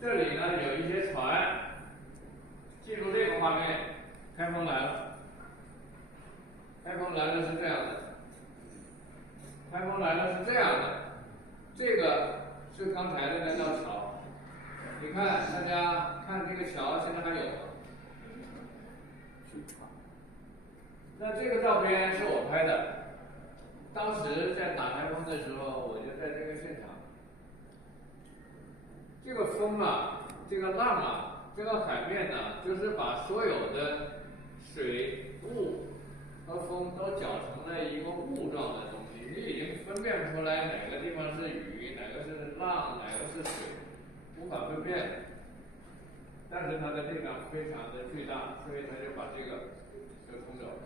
这里呢有一些船。记住这个画面，台风来了，台风来了是这样的，台风来了是这样的，这个是刚才的那道桥。你看，大家看这个桥现在还有吗？那这个照片是我拍的，当时在打台风的时候，我就在这个现场。这个风啊，这个浪啊，这个海面呢，就是把所有的水雾和风都搅成了一个雾状的东西，你已经分辨不出来哪个地方是雨，哪个是浪，哪个是水，无法分辨。但是它的力量非常的巨大，所以它就把这个就冲走了。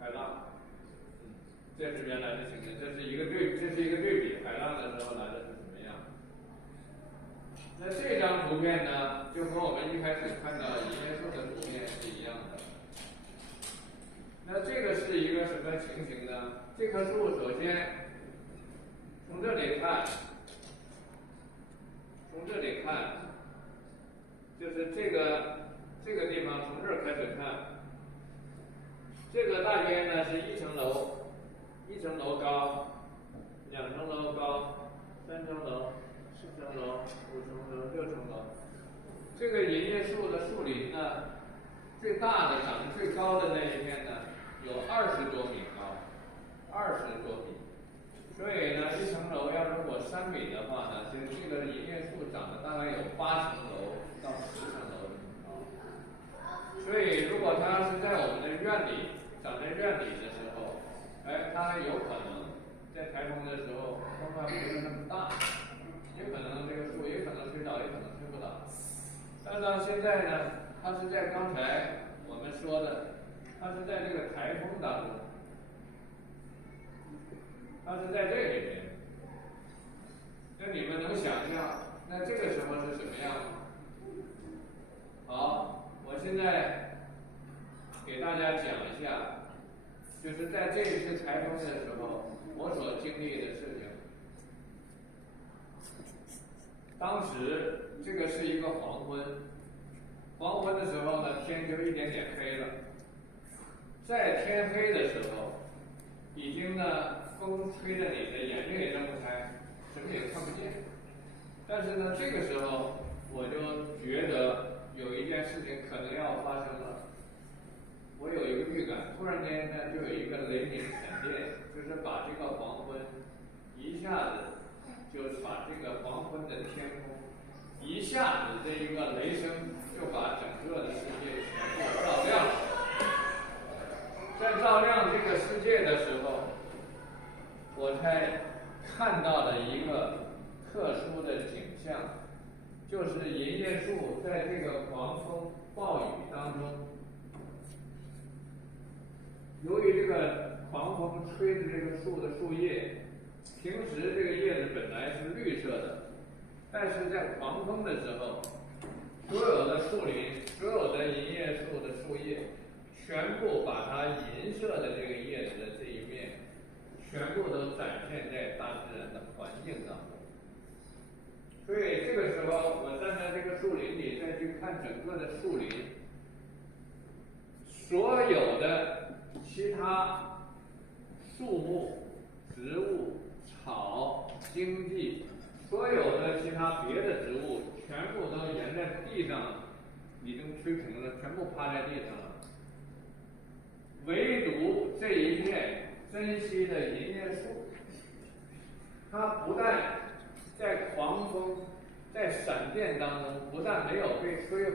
海浪，这是原来的情景，这是一个对比，海浪的时候来的是什么样？那这张图片呢，么情形呢？这棵树首先从这里看，就是这个地方从这儿开始看，这个大约呢是1层楼，1层楼高，2层楼高，3层楼，4层楼，5层楼，6层楼。这个银叶树的树林呢，最大的长得最高的那一片呢，有20多米高，20多米。所以呢，1层楼要如果3米的话呢，就这个银叶树长得大概有8层楼到10层楼这么高。所以如果它是在我们的院里，长在院里的时候，它有可能在台风的时候风浪不是那么大，也可能这个树也可能吹倒，也可能吹不倒。但是现在呢，它是在刚才我们说的，它是在这个台风当中，它是在这里边。那你们能想象，那这个时候是什么样吗？好，我现在给大家讲一下，就是在这一次台风的时候，我所经历的事情。当时这个是一个黄昏，黄昏的时候呢，天就一点点黑了。在天黑的时候，已经呢风吹得你的眼睛也睁不开，什么也看不见。但是呢，这个时候我就觉得有一件事情可能要发生了。我有一个预感，突然间呢，就有一个雷鸣闪电，就是把这个黄昏一下子就把这个黄昏的天空，一下子这一个雷声就把整个的世界全部照亮了。在照亮这个世界的时候，我才看到了一个特殊的景象，就是银叶树在这个狂风暴雨当中，由于这个狂风吹的这个树的树叶，平时这个叶子本来是绿色的，但是在狂风的时候，所有的树林，所有的银叶树的树叶，全部把它银色的这个叶子的这一面，全部都展现在大自然的环境当中。所以这个时候，我站在这个树林里再去看整个的树林，所有的其他树木、植物、草、荆棘，所有的其他别的植物，全部都沿在地上，已经吹平了，全部趴在地上了。唯独这一片珍稀的银叶树，它不但在狂风、在闪电当中，不但没有被摧毁，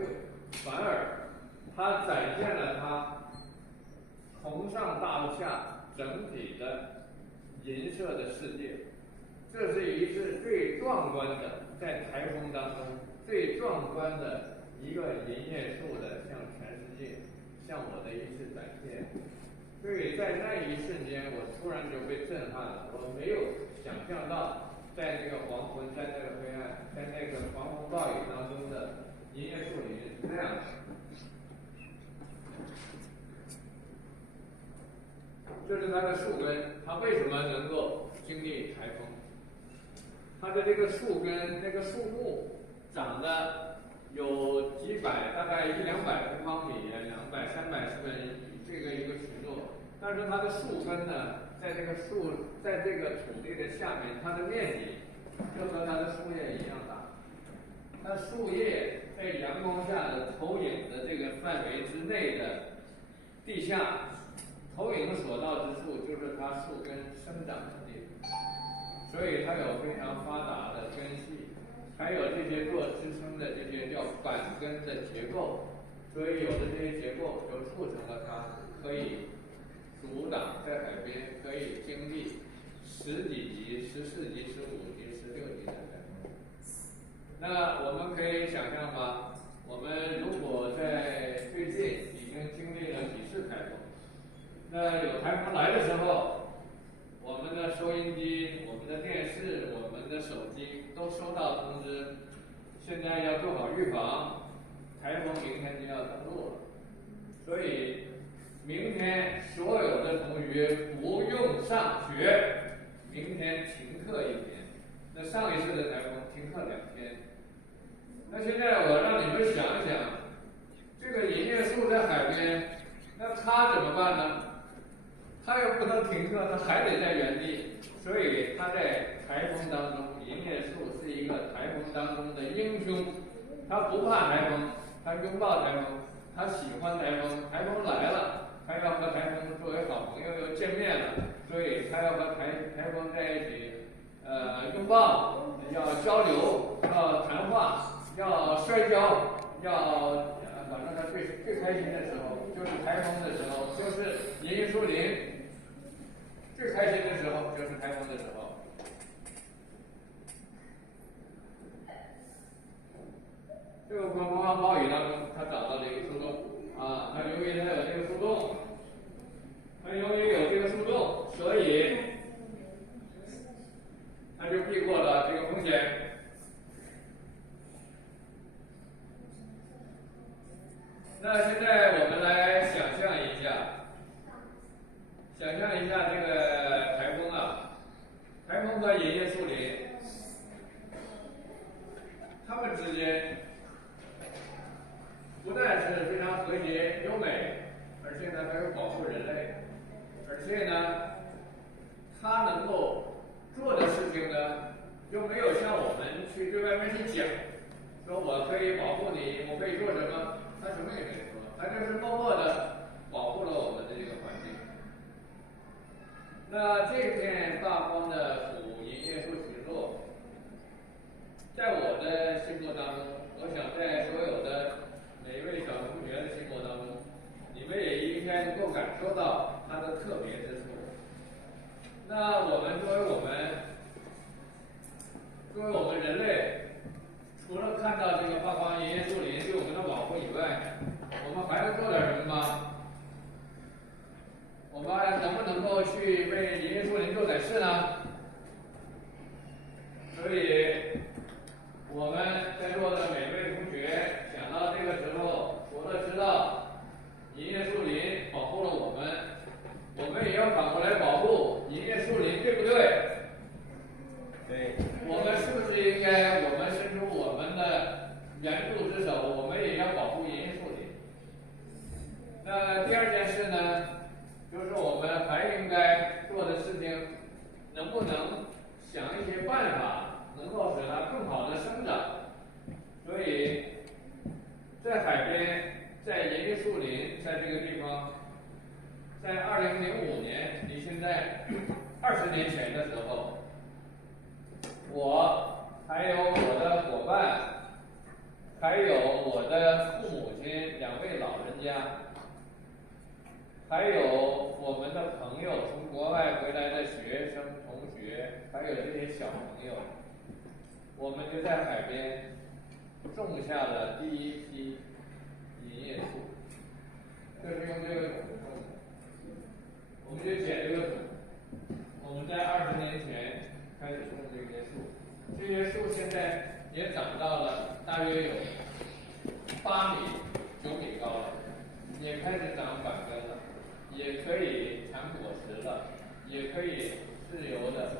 反而它展现了它从上到下整体的银色的世界。这是一次最壮观的，在台风当中最壮观的一个银叶树的向全世界向我的一次展现。所以在那一瞬间，我突然就被震撼了。我没有想象到，在这个黄昏，在那个黑暗，在那个狂风暴雨当中的银叶树林是这样的。这是它的树根，它为什么能够经历台风？它的这个树根，那个树木长得有几百，大概100-200平方米，200-300是不是这个一个曲度？但是它的树根呢，在这个土地的下面，它的面积就和它的树叶一样大。它树叶在阳光下的投影的这个范围之内的地下，投影所到之处就是它树根生长的地方。所以它有非常发达的根系，还有这些做支撑的这些叫板根的结构，所以有的这些结构就促成了它可以阻挡在海边可以经历10几级、14级、15级、16级的台风。那我们可以想象吧，我们如果在最近已经经历了几次台风，那有台风来的时候，我们的收音机、我们的电视、我们的手机都收到通知，现在要做好预防，台风明天就要登陆了。所以明天所有的同学不用上学，明天停课1天。那上一次的台风停课2天。那现在我让你们想一想，这个银叶树在海边，那它怎么办呢？它又不能停课，它还得在原地。所以它在台风当中，银叶树是一个台风当中的英雄。它不怕台风，它拥抱台风，它喜欢台风。台风来了，它要和台风作为好朋友又见面了，所以它要和台风在一起，拥抱，要交流，要谈话，要摔跤，要反正它最开心的时候就是台风的时候，就是银叶树林。最开心的时候就是台风的时候。这个狂风暴雨当中，它找到了一个树洞啊，它由于它有这个树洞，所以它就避过了这个风险。那现在我们来想象一下这个台风啊，台风和银叶树林，它们之间不但是非常和谐优美，而且呢还有保护人类，而且呢，它能够做的事情呢，又没有像我们去对外面去讲，说我可以保护你，我可以做什么，它什么也没说，它就是默默的保护了我们的这个环境。那这片大荒的古银叶树群落，在我的心目当中，我想在所有的每一位小同学的心目当中，你们也应该能够感受到它的特别之处。那我们作为我们人类，除了看到这个八方银叶树林对我们的保护以外，我们还能做点什么吗？我们能不能够去为银叶树林做点事呢？所以，我们在座的每位同学想到这个时候，除了知道银叶树林保护了我们也要反过来保护银叶树林，对不对？对。我们是不是应该，我们伸出我们的援助之手，我们也要保护银叶树林？那第二件事呢？就是我们还应该做的事情，能不能想一些办法，能够使它更好的生长？所以，在海边，在银叶树林，在这个地方，在2005年，离现在20年前的时候，我还有我的伙伴，还有我的父母亲2位老人家。还有我们的朋友，从国外回来的学生、同学，还有这些小朋友，我们就在海边种下了第一批银叶树。这是用这个种子种的，我们就捡这个种子。我们在20年前开始种这些树，这些树现在也长到了大约有8米、9米高了，也开始长板根了。也可以产果实了，也可以自由的、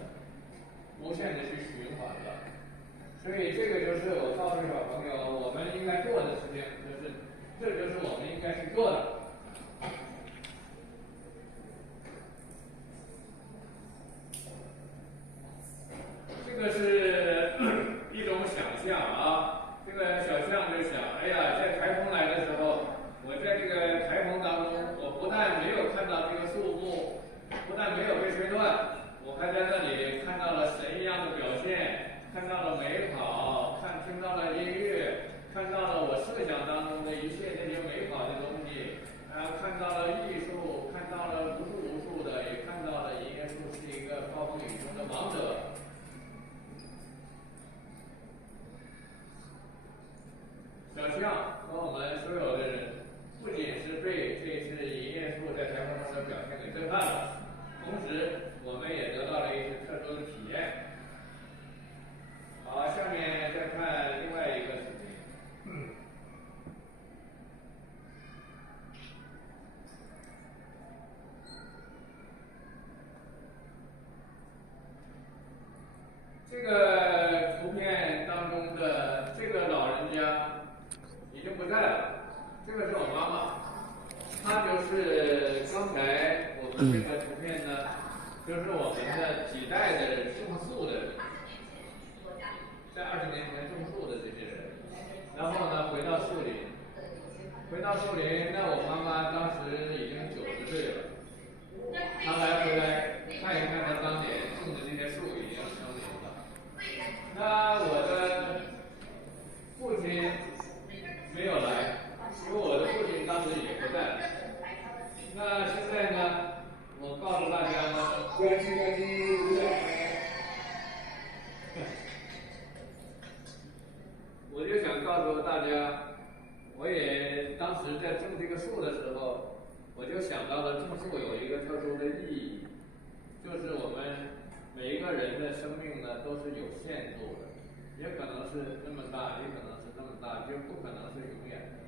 无限的去循环了。所以这个就是我告诉小朋友，我们应该做的事情，这就是我们应该去做的。这个是一种想象啊，这个小象就想，哎呀，在台风来的时候，我在这个台风当中，我不但没有看到这个树木，不但没有被吹断，我还在那里看到了神一样的表现，看到了美好，听到了音乐，看到了我设想当中的一切那些美好的东西，看到了艺术，看到了无数的，也看到了银叶树是一个暴风雨中的王者。小象和我们所有的人，不仅是被这次银叶树在台风中的表现给震撼了，同时我们也得到了一些特殊的体验。好，下面再看另外一个视频。就是我们的几代的种树的人，在20年前种树的这些人，然后呢回到树林，那我妈妈当时已经90岁了，她来回来看一看她当年种的这些树已经成林了。那我的父亲没有来，因为我的父亲当时也不在了。那现在呢，我告诉大家呢，我就想告诉大家，我也当时在种这个树的时候，我就想到了种树有一个特殊的意义，就是我们每一个人的生命呢都是有限度的，也可能是这么大，也可能是这么大，就不可能是永远的。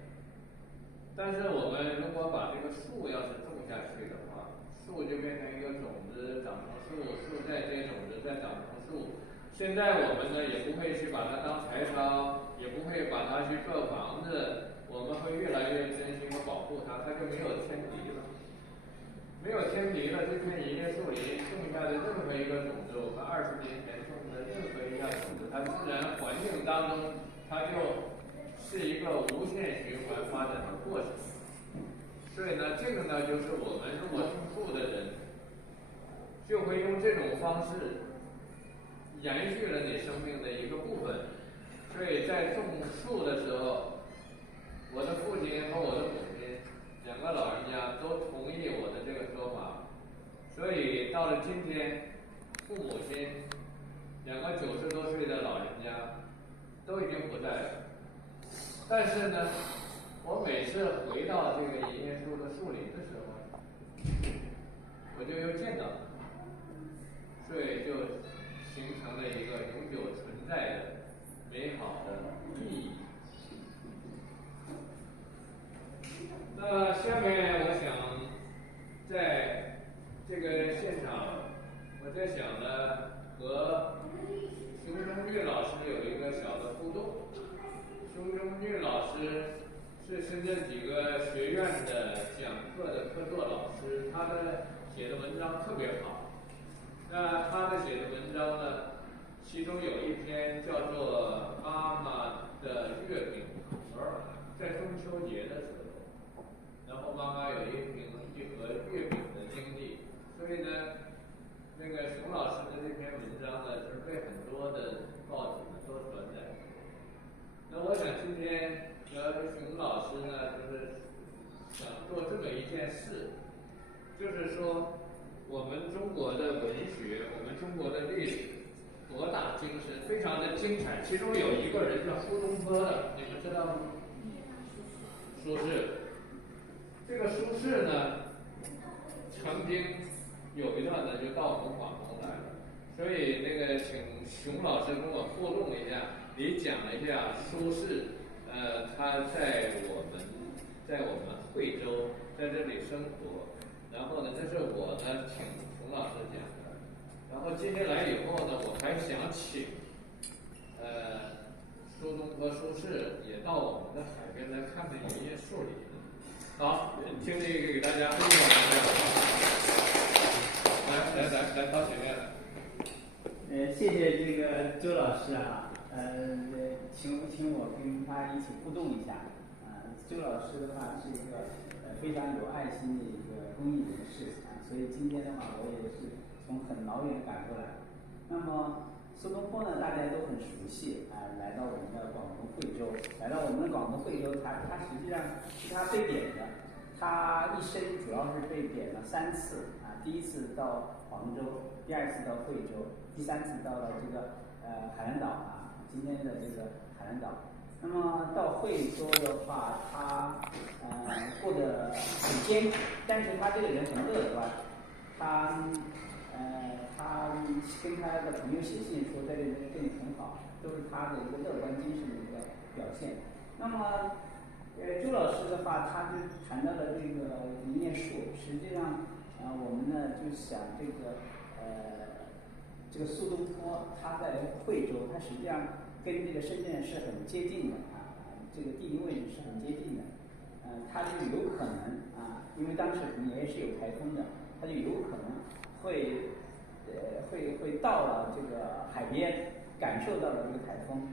但是我们如果把这个树要是种下去的话，树就变成一个种子，长成树，树再结种子，再长成树。现在我们呢也不会去把它当柴烧，也不会把它去做房子，我们会越来越珍惜和保护它，它就没有天敌了。没有天敌了，这片银叶树林种下的任何一个种子，我们20年前种的任何一下种子，它自然环境当中，它就是一个无限循环发展的过程。所以呢，这个呢，就是我们如果种树的人，就会用这种方式延续了你生命的一个部分。所以在种树的时候，我的父亲和我的母亲2个老人家都同意我的这个说法。所以到了今天，父母亲2个90多岁的老人家都已经不在了。但是呢，我每次回到这个银叶树的树林的时候，我就又见到他，所以就形成了一个永久存在的美好的意义。那下面我想在这个现场，我在想呢，和熊中玉老师有一个小的互动。熊中玉老师是深圳几个学院的讲课的客座老师，他的写的文章特别好。那他的写的文章呢，其中有一篇叫做《妈妈的月饼盒》，在中秋节的时候，然后妈妈有一盒月饼的经历，所以呢，那个熊老师的这篇文章呢，就是被很多的报纸呢都转载。那我想今天熊老师呢，就是想做这么一件事，就是说我们中国的文学，我们中国的历史博大精深，非常的精彩。其中有一个人叫苏东坡的，你们知道吗？苏轼。这个苏轼呢，曾经有一段呢就到我们广东来了，所以那个请熊老师跟我互动一下，你讲一下苏轼，他在我们惠州在这里生活，然后呢，这是我呢请熊老师讲的，然后接下来以后呢，我还想请苏东坡苏轼也到我们的海边来看看银叶树林。好，请你给大家分享一下。来，到前面来。谢谢这个周老师啊，请我跟他一起互动一下。周老师的话是一个非常有爱心的一个公益人士啊，所以今天的话我也是从很老远赶过来。那么苏东坡呢，大家都很熟悉啊，来到我们的广东惠州，他实际上是他被贬的，他一生主要是被贬了3次啊，第1次到黄州，第2次到惠州，第3次到了这个海南岛啊，今天的这个海南岛。那么到惠州的话，他过得很艰苦，但是他这个人很乐观，他跟他的朋友写信说在这里很好，都是他的一个乐观精神的一个表现。那么周老师的话，他就谈到了这个银叶树，实际上我们呢就想这个苏东坡他在惠州，他实际上跟这个深圳是很接近的啊，这个地理位置是很接近的。他就有可能啊，因为当时可能也是有台风的，他就有可能会会到了这个海边，感受到了这个台风。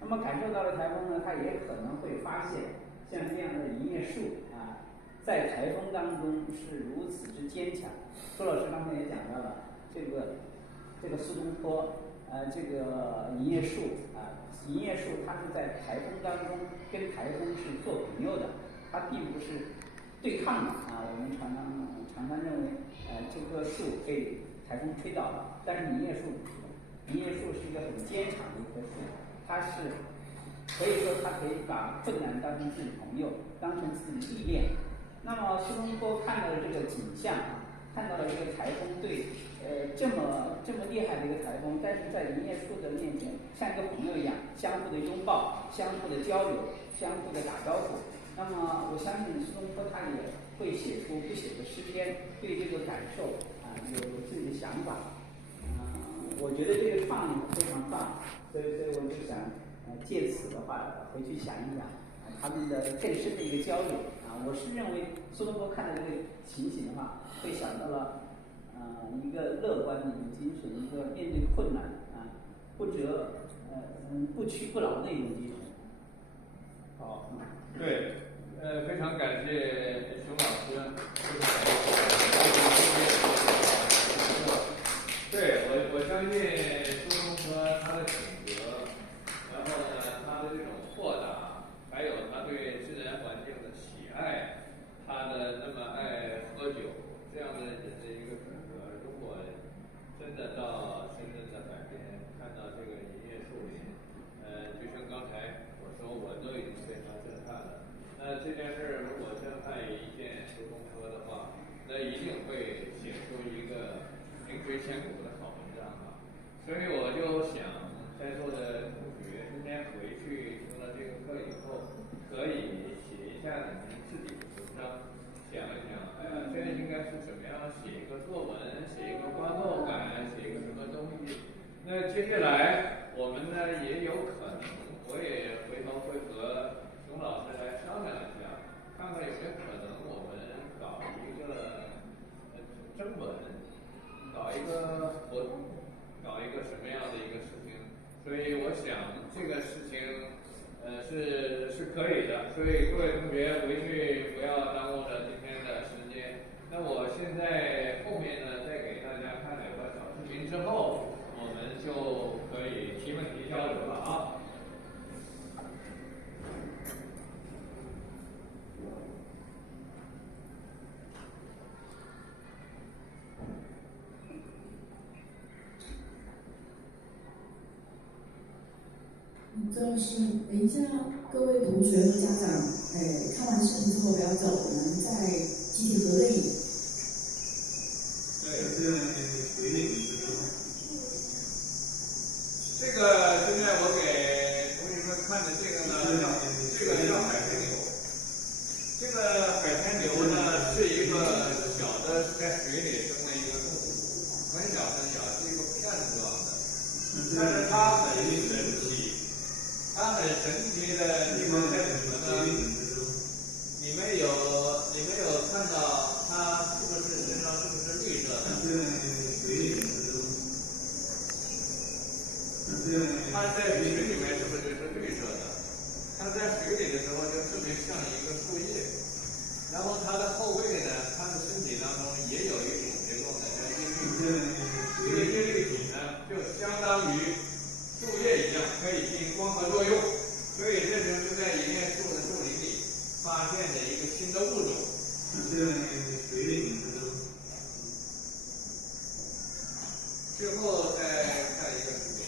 那么感受到了台风呢，它也可能会发现像这样的银叶树啊，在台风当中是如此之坚强。周老师刚才也讲到了这个苏东坡，这个银叶树啊，银叶树它是在台风当中跟台风是做朋友的，它并不是对抗的啊。我们常常认为，这棵树被台风吹倒了，但是银叶树不是，银叶树是一个很坚强的一棵树，它是可以说它可以把困难当成自己朋友，当成自己历练。那么苏东坡看到了这个景象，看到了这个台风对这么厉害的一个台风，但是在银叶树的面前像一个朋友一样，相互的拥抱，相互的交流，相互的打招呼。那么我相信苏东坡他也会写出不写的诗篇，对这个感受有自己的想法。我觉得这个创意非常棒，所以我就想借此的话回去想一想他们的更深的一个交流我是认为苏东坡看到这个情形的话，会想到了一个乐观的一种精神，一个面对困难不屈不挠的一种精神。好，对，非常感谢熊老师，对我相信苏东坡他的性格，然后呢，他的这种豁达，还有他对自然环境的喜爱，他的那么爱喝酒这样的人的一个品格，如果真的到深圳的海边看到这个银叶树林，就像刚才我说，我都已经非常震撼了。那这件事如果震撼一件苏东坡的话，那一定会写出一个名垂千古的好文章所以我就想，在座的同学今天回去听了这个课以后，可以写一下你们自己的文章，想一想，这应该是怎么样写一个作文，写一个观后感，写一个什么东西。那接下来我们呢也有可能，我也回头会和熊老师来商量一下，看看有没有可能我们搞一个征文，搞一个活动，搞一个什么样的一个事情。所以我想这个事情是可以的，所以各位同学回去不要耽误了今天的时间。那我现在后面呢再给大家看2个小视频之后，我们就可以提问题交流了啊。周老师，等一下，各位同学和家长，看完视频之后不要走，我们再集体合个影。对，这个现在我给同学们看的这个呢，这个叫海天牛。这个海天牛呢是一个小的在水里生的一个动物，很小很小，是一个片子状的，但是它很神奇。它很神奇的地方在什么呢？你们有看到它是不是身上是不是绿色的？它在水里面是不是绿色的？它在水里的时候就特别像一个树叶，然后它的后背呢，它的身体当中也有一种结构呢，叫叶绿体。这个叶绿体呢，就相当于树叶一样可以进行光合作用，所以这就是在银叶树的树林里发现的一个新的物种。最后再看一个视频。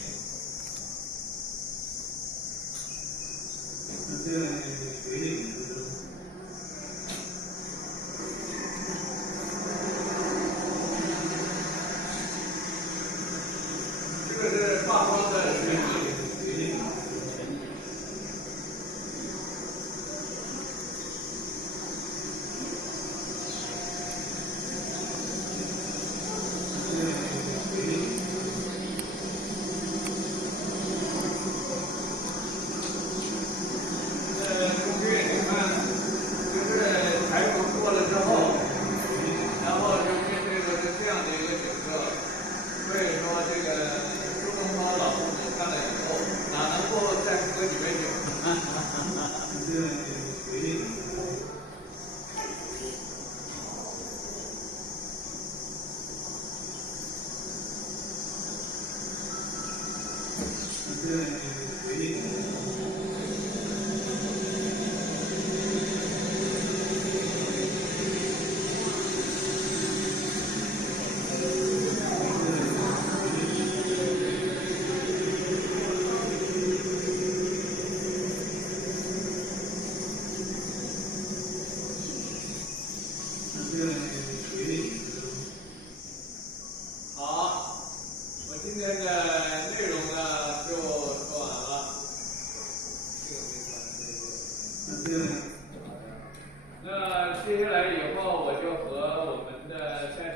这个是发光的水体。同学，你看好，我今天的内容呢就说完了。那接下来以后我就和我们的下